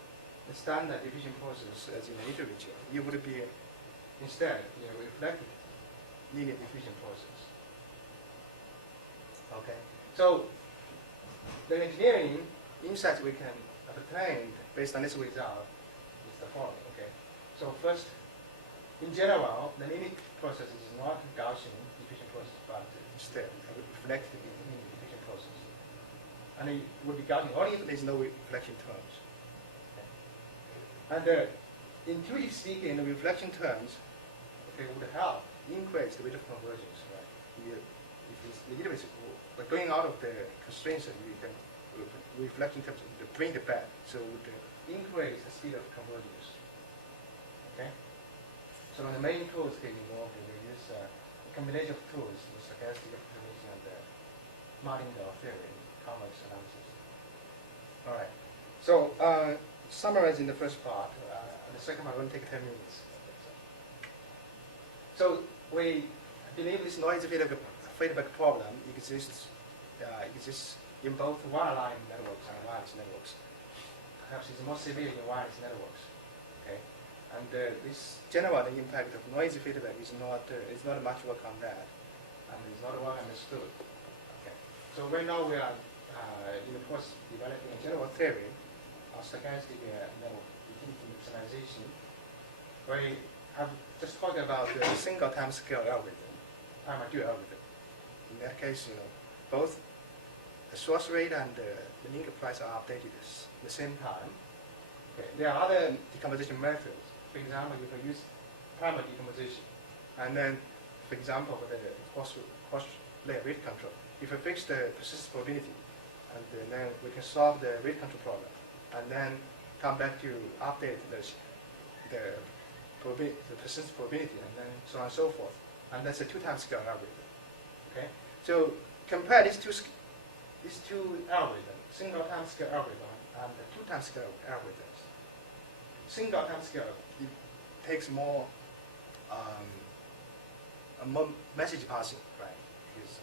the standard diffusion process as in the literature. It would be instead a reflective linear diffusion process. Okay, so the engineering insights we can obtain based on this result is the following. Okay, so first, in general, the limit process is not Gaussian diffusion process, but instead a reflective linear diffusion process. And it would be Gaussian only if there is no reflection terms. Okay. And intuitive speaking, the reflection terms would help increase the rate of convergence. Right? If it's legitimate, but going out of the constraints, we can reflection comes to bring it back, so it would increase the speed of convergence. Okay? So the main tools get involved, we use a combination of tools, the stochastic approximation and the martingale theory, convex analysis. All right. So summarizing the first part, the second part will take 10 minutes. So we believe this noise feedback problem exists in both wireline networks and wireless networks. Perhaps it's more severe in wireless networks. Okay, and this general impact of noise feedback is not much work on that, and it's not well understood. Okay, so right now we are in the process of developing a general theory of stochastic network utility maximization. We have just talked about the single time scale algorithm, time dual algorithm. In that case, both the source rate and the link price are updated at the same time. Okay. There are other decomposition methods. For example, you can use primal decomposition, and then, for example, the cross-layer rate control. If you fix the persistence probability, and then we can solve the rate control problem, and then come back to update the persistence probability, and then so on and so forth. And that's a 2-time scale algorithm. Okay, so compare these two algorithms, single time scale algorithm and the 2-time scale algorithms. Single time scale, it takes more message passing, right? Because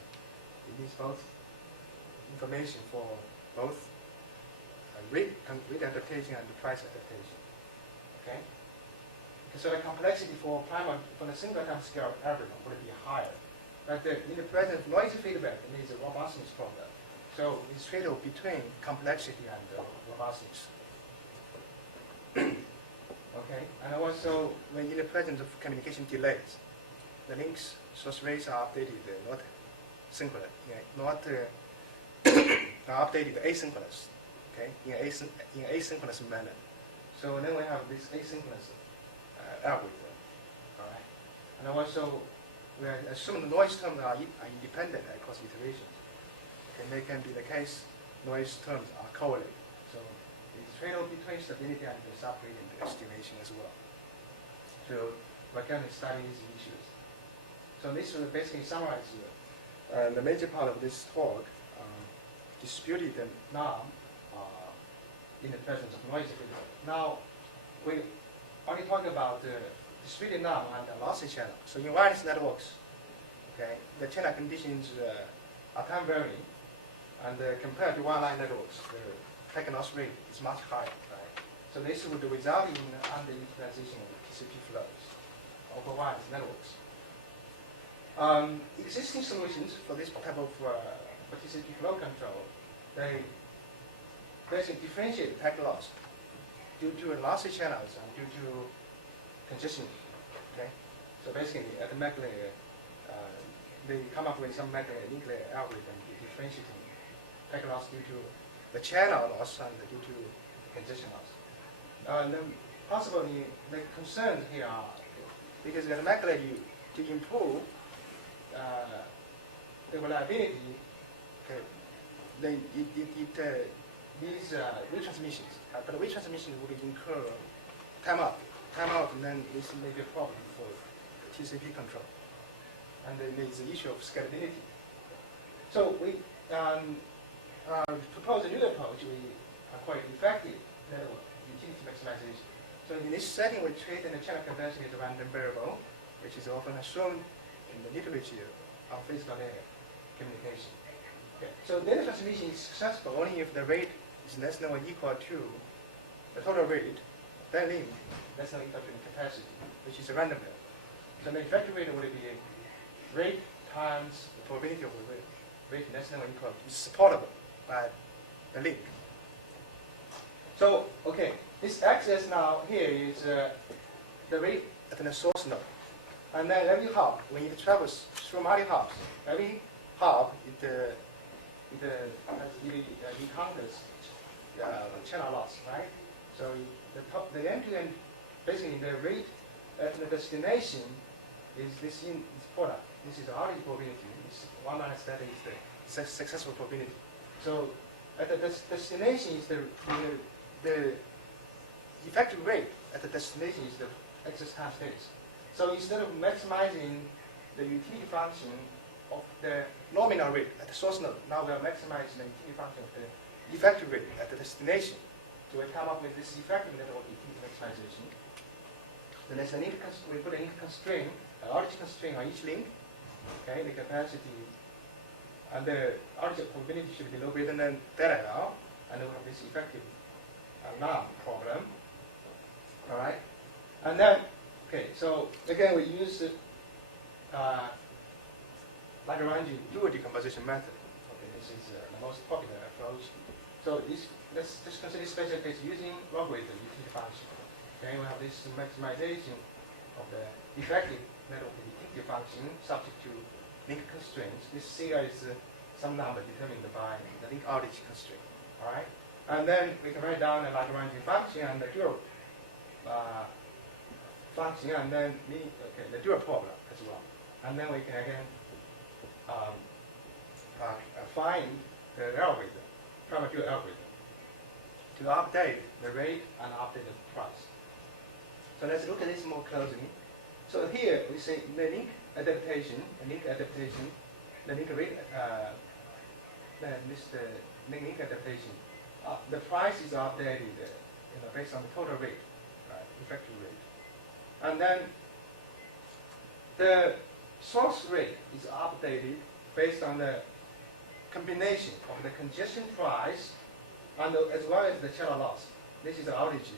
it needs both information for both rate adaptation and the price adaptation. Okay, so the complexity for the single time scale algorithm would be higher. But in the presence of noisy feedback, there is a robustness problem. So it's trade-off between complexity and robustness. Okay, and also when in the presence of communication delays, the links source rates are updated not synchronous, are updated asynchronous. Okay, in asynchronous manner. So then we have this asynchronous algorithm. All right, and also we assume the noise terms are independent across iterations. Okay, they can be the case noise terms are correlated. So it's trade-off between stability and the sub-gradient estimation as well. So we can study these issues. So this will basically summarize the major part of this talk. Distributed norm in the presence of noise feedback. Now we only talk about the distributed norm and the lossy channel. So in wireless networks, okay, the channel conditions are time varying, and compared to wireline networks, the packet loss rate is much higher, right? So this would result in underutilization of TCP flows over wireless networks. Existing solutions for this type of TCP flow control, they basically differentiate packet loss due to lossy channels and due to congestion. Okay, so basically at the MAC layer, they come up with some MAC layer algorithm differentiating packet loss due to the channel loss and due to congestion loss. And then possibly the concerns here are because at the MAC layer to improve the reliability, okay, then it needs retransmissions, but retransmission would incur timeout, and then this may be a problem for TCP control. And then there's the issue of scalability. So we propose a new approach. We are quite effective network utility maximization. So in this setting, we treat the channel capacity as a random variable, which is often assumed in the literature of physical layer communication. Okay. So data transmission is successful only if the rate is less than or equal to the total rate of that link less than or equal to the capacity, which is a random variable. So the effective rate would be rate times the probability of the rate less than or equal to is supportable by the link. So, okay, this axis now here is the rate at the source node. And then every hop, when it travels through multi hops, every hop it encounters channel loss, right? So the end-to-end, basically the rate at the destination is this product. This is the outage probability. This 1 minus that is the successful probability. So at the destination is the effective rate at the destination is the excess time states. So instead of maximizing the utility function of the nominal rate at the source node, now we are maximizing the utility function of the effective rate at the destination. So we come up with this effective network utility maximization. Then there's we put a link constraint, an outage constraint on each link. Okay, the capacity and the outage probability should be no greater than delta, and then we have this effective NAM problem. All right, and then okay, so again we use Lagrange dual decomposition method. Okay, this is the most popular approach. So let's just consider this special case using logarithm utility function. Okay, we have this maximization of the effective network utility function subject to link constraints. This CR is some number determined by the link outage constraint. All right, and then we can write down a Lagrange function and the dual function, and then the dual problem as well. And then we can again find the algorithm, from a dual algorithm, to update the rate and update the price. So let's look at this more closely. So here we say the link adaptation, the link rate, the link adaptation. The price is updated, based on the total rate, right, effective rate, and then the source rate is updated based on the combination of the congestion price and as well as the channel loss. This is the outage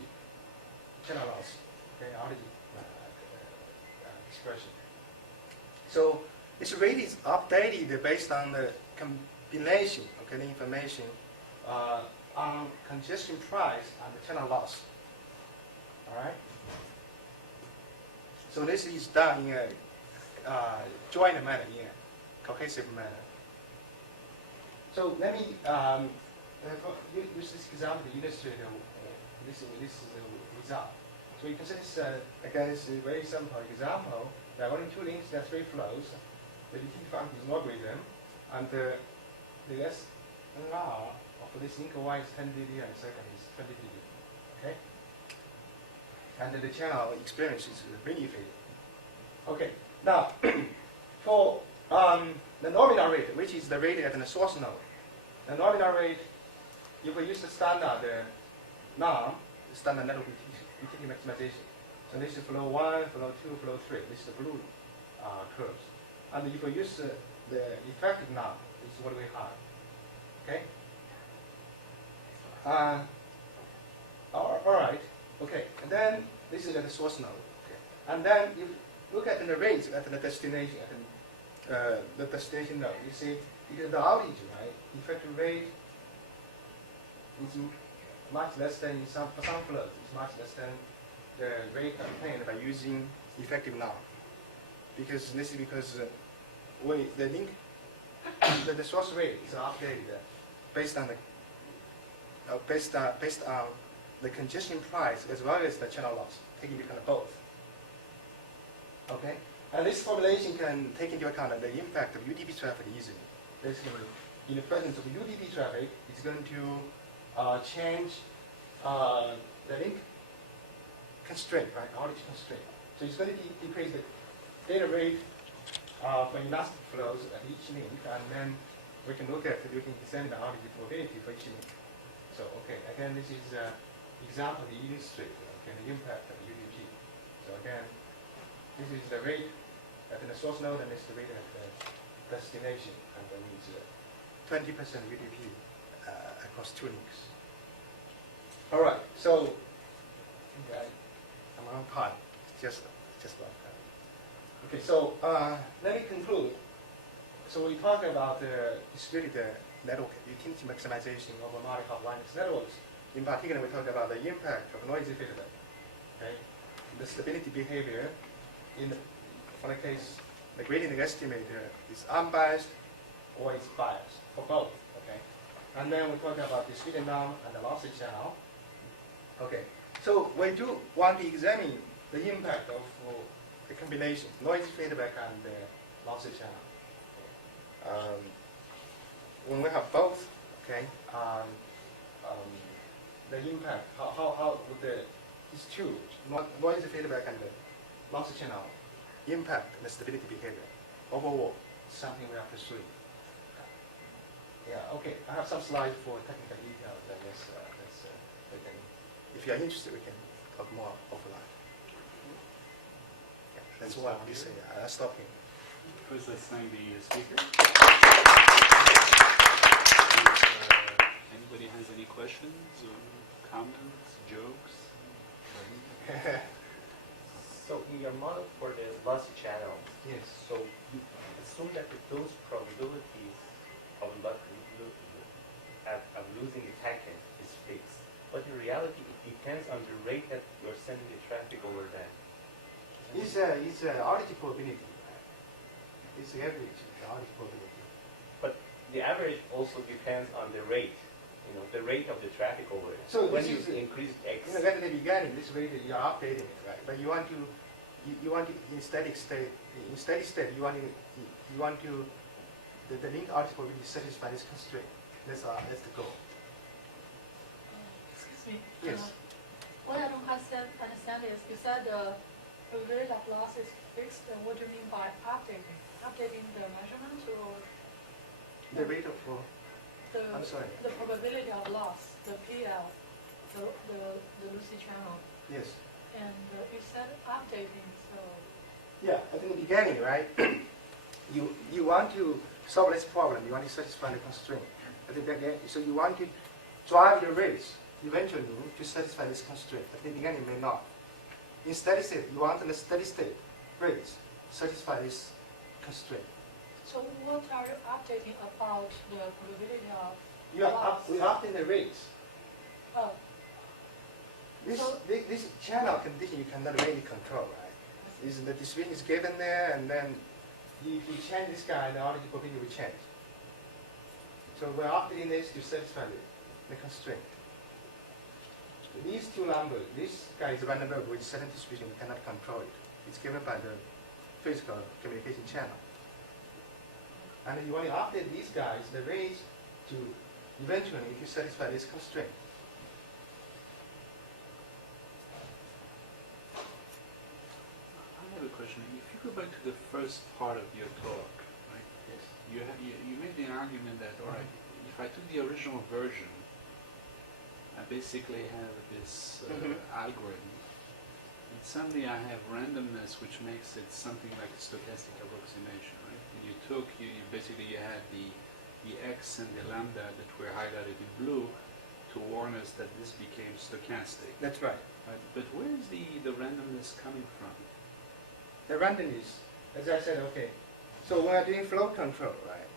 channel loss, okay, outage expression. So this rate is updated based on the combination, okay, the information on congestion price and the channel loss. All right. So this is done in a joint manner, in a cohesive manner. So let me use this example to illustrate this is the result. So you can see this, again, this is a very simple example. There are only two links, there are three flows. The utility function is logarithm, and the SNR of this link Y is 10 dB and the second is 20 dB. Okay? And the channel experience is really faded. Okay, now for the nominal rate, which is the rate at the source node, the nominal rate, if we use the standard NAM, the standard network utility maximization. So this is flow 1, flow 2, flow 3. This is the blue curves. And if we use the effective NAM, this is what we have. Okay? All right. Okay. And then this is at the source node. Okay. And then if you look at the rates at the destination, the destination node, you see because the outage, right, effective rate is much less than in for some flows. It's much less than the rate obtained by using effective NAM. Because this is because the link, the source rate is updated based on the congestion price as well as the channel loss, taking into account both. Okay, and this formulation can take into account the impact of UDP traffic easily. Basically, in the presence of UDP traffic, it's going to change the link constraint, right? Outage constraint. So it's going to decrease the data rate for elastic flows at each link, and then we can look at you can descend the outage probability for each link. So okay, again, this is an example to illustrate the impact of UDP. So again, this is the rate at the source node, and this is the rate at the destination, and that means 20% UDP across two links. All right, so I'm on time. Just about that. Okay, so let me conclude. So we talked about the distributed network utility maximization over multi-hop wireless networks. In particular, we talked about the impact of noisy feedback. Okay, the stability behavior for the case, the gradient estimator is unbiased or it's biased for both. Okay, and then we talked about distributed NAM and the lossy channel. Okay, so we do want to examine the impact of the combination, noise feedback and the lossy channel. When we have both Okay. The impact, how would these two, noise feedback and the loss channel, impact the stability behavior overall, something we are pursuing. Yeah, okay. I have some slides for technical details. I guess we can, if you are interested, we can talk more offline. Yeah, that's what I want to say. I'll stop here. First, let's thank the speaker. Anybody has any questions, or comments, jokes? So in your model for the lossy channel, Yes. so you assume that those probabilities of losing the packet is fixed. But in reality, it depends on the rate that you're sending the traffic over that. It's a average probability. Right? It's the average, the average probability. But the average also depends on the rate, the rate of the traffic over it. So when this you is increase X, at the beginning, this rate you are updating it, right? But you want to in steady state. In steady state, you want to the link average probability satisfy this constraint. That's the goal. Excuse me. Yes. What I don't understand is you said the probability of loss is fixed. What do you mean by updating? Updating the measurement or The rate of the I'm sorry. the probability of loss, the PL, the Lucy channel, Yes. and you said updating. So Yeah, at the beginning, right? you want to solve this problem. You want to satisfy the constraint. At the beginning, so you want to drive the rates eventually to satisfy this constraint. At the beginning, it may not. In steady state, you want the steady state rates satisfy this constraint. so what are you updating about the probability of We update the rates. Oh, This channel condition you cannot really control, right? Is the distribution is given there, and then if you change this guy, the origin probability will change. So we're updating this to satisfy the constraint. These two numbers, this guy is random variable with certain distribution, you cannot control it. It's given by the physical communication channel. And you want to update these guys, the range, to eventually to satisfy this constraint. I have a question. If you go back to the first part of your talk, right? Yes. You made the argument that, all right, if I took the original version, I basically have this algorithm, and suddenly I have randomness, which makes it something like a stochastic approximation, right? And you basically you had the x and the lambda that were highlighted in blue to warn us that this became stochastic. That's right. Right? But where is the randomness coming from? The randomness, as I said, okay. So we're doing flow control, right?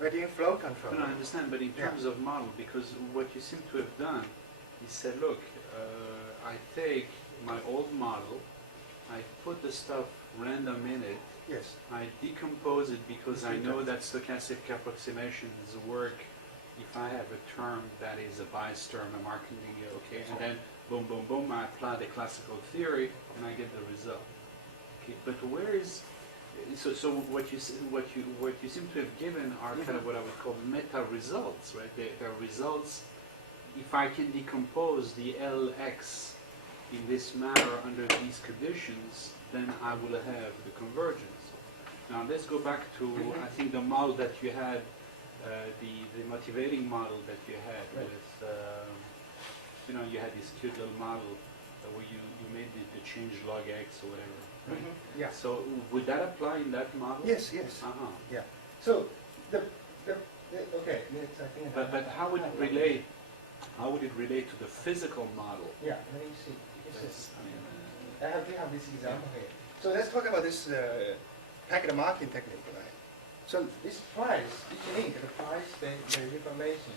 We're doing flow control. No, I understand, but in terms of model, because what you seem to have done is said, look, I take my old model, I put the stuff random in it, Yes. I decompose it because I know that stochastic approximations work if I have a term that is a bias term, I'm marking it, okay, and then boom, boom, boom, I apply the classical theory and I get the result. Okay, but where is so what you seem to have given are kind of what I would call meta results, right? They're results. If I can decompose the Lx in this manner under these conditions, then I will have the convergence. Now let's go back to I think the model that you had, the motivating model that you had Right. with you had this cute little model where you made the change log x or whatever. Right? Yeah. So would that apply in that model? Yes, yes. Uh-huh. Yeah. So the okay, let's, I think. But how would it relate? How would it relate to the physical model? Yeah, let me see. That's, I mean, We have this example here. So let's talk about this packet marking technique, right? So this price, each link, the price, the information,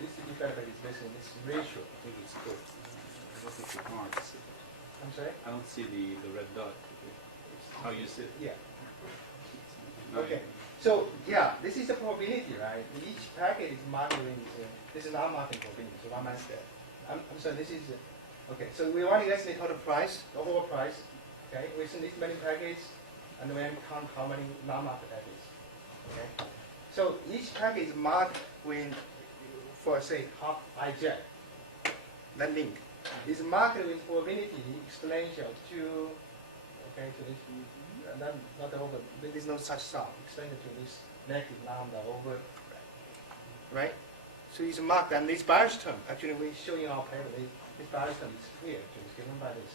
this development is based on this ratio. I think it's good. I don't think it marks it. I'm sorry? I don't see the red dot. How you see it? Yeah. No, Okay. So yeah, this is the probability, right? Each packet is marking. This is not marking probability. So one minus that. I'm sorry. This is okay. So we want to estimate total price, the overall price. Okay. We send this many packets, and then count how many non-marked packets. Okay. So each packet is marked with for say hop IJ, that link is marked with probability exponential to, okay, to this, not over, there is no such sum, exponential to this negative lambda over, right? So it's marked, and this bias term, actually we show in our paper, this bias term is here, it's given by this.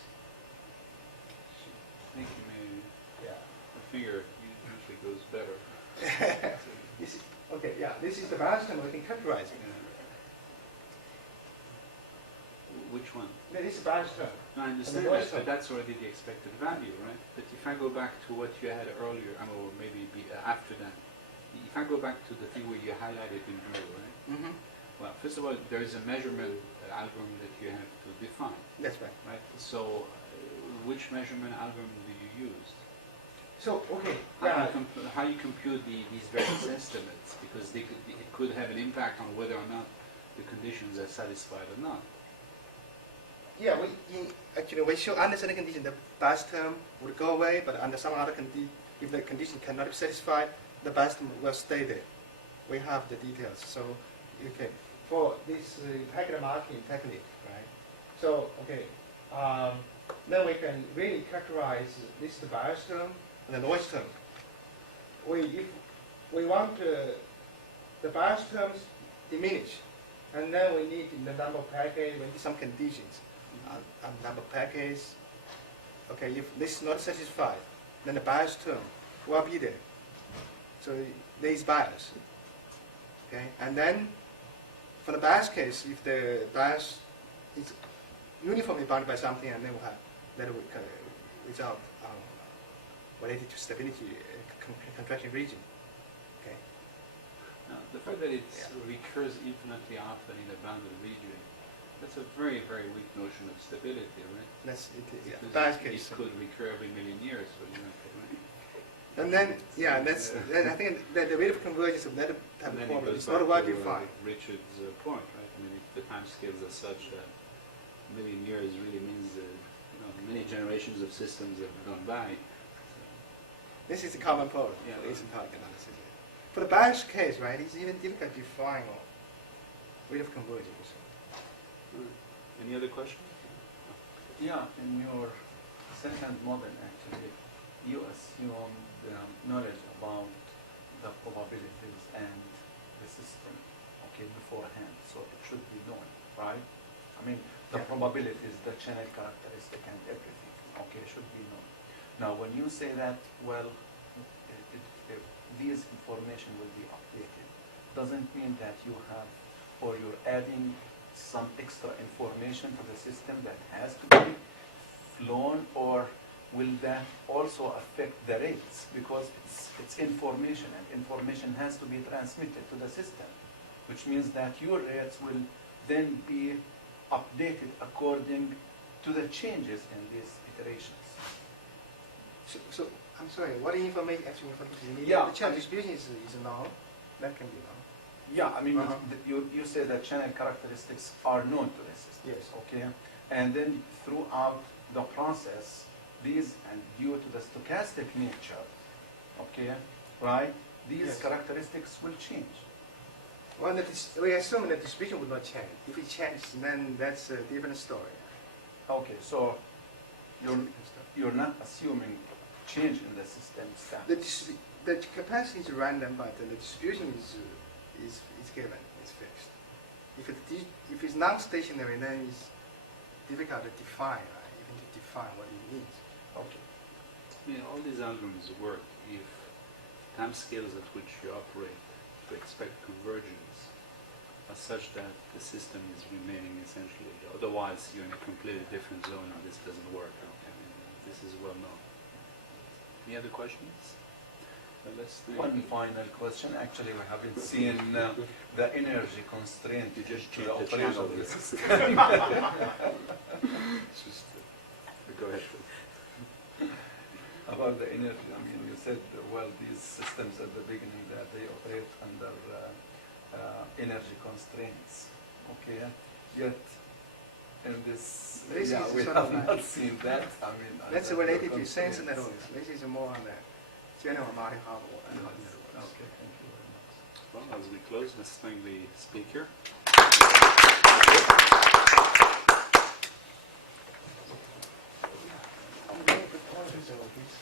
I think you may, Yeah. the figure usually goes better. This is, okay, yeah, this is the bias term we can characterize it. Which one? This is bias term. No, I understand the noise that, but term. that's already the expected value, right? But if I go back to what you had earlier, or maybe after that, if I go back to the thing where you highlighted in blue, right? Mm-hmm. Well, first of all, there is a measurement algorithm that you have to define, That's right. right? So, which measurement algorithm do you use? So, okay, How you compute these variance estimates? Because it could have an impact on whether or not the conditions are satisfied or not. yeah, actually we show under certain condition the bias term would go away, but under some other condition, if the condition cannot be satisfied, the bias term will stay there. We have the details. So, okay, for this packet marking technique, right? So, okay, then we can really characterize this is the bias term and the noise term. If we want the bias terms diminish, and then we need the number of packets, we need some conditions. Number of packets. Okay, if this is not satisfied, then the bias term will be there. So there is bias. Okay, and then for the bias case, if the bias is uniformly bounded by something, and then we have that will result related to stability contraction region. Okay. Now, the fact that it recurs infinitely often in a bounded region, that's a very, very weak notion of stability, right? That's it. Yeah. Because Bias it case. could recur every million years, for example, right? And then, yeah, and I think that the rate of convergence of that type And of then it formula goes is not back well to defined. Richard's point, right? I mean, if the time scales are such that a million years really means that many generations of systems have gone by. This is a common problem Yeah. for asymptotic analysis. For the bias case, right, it's even difficult to define rate of convergence. Any other questions? Yeah, in your second model, actually, you assume the knowledge about the probabilities and the system, okay, beforehand, so it should be known, right? I mean, the Yeah. probabilities, the channel characteristic and everything, okay, should be known. Now, when you say that, well, these information will be updated, doesn't mean that you have, or you're adding some extra information to the system that has to be flown, or will that also affect the rates? Because it's information, and information has to be transmitted to the system, which means that your rates will then be updated according to the changes in these iterations. So I'm sorry, what information actually you need? Yeah, The channel distribution is known. That can be known. Yeah, I mean, Uh-huh. you say that channel characteristics are known to the system. Yes. Okay, and then throughout the process, these, and due to the stochastic nature, okay, right, these Yes. characteristics will change. Well, we assume the distribution will not change. If it changes, then that's a different story. Okay, so It's a different story. you're not assuming change in the system status. The capacity is random, but the distribution is given, is fixed. If it's non-stationary, then it's difficult to define, right? Even to define what it means. Okay. I mean, all these algorithms work if time scales at which you operate to expect convergence are such that the system is remaining essentially. Otherwise, you're in a completely different zone and this doesn't work. Okay? I mean, this is well known. Any other questions? One final question. Actually, we haven't seen the energy constraint You just to the changed the operation channel. of the system. It's just, go ahead. About the energy, I mean, you said, well, these systems at the beginning that they operate under energy constraints, okay? Yet, in this, This yeah, is we sort of have like- not seen that, I mean. That's under related to sense constraints. networks. This is more on the general multi-hardware networks. Okay, thank you very much. Well, as we close, let's thank the speaker. So this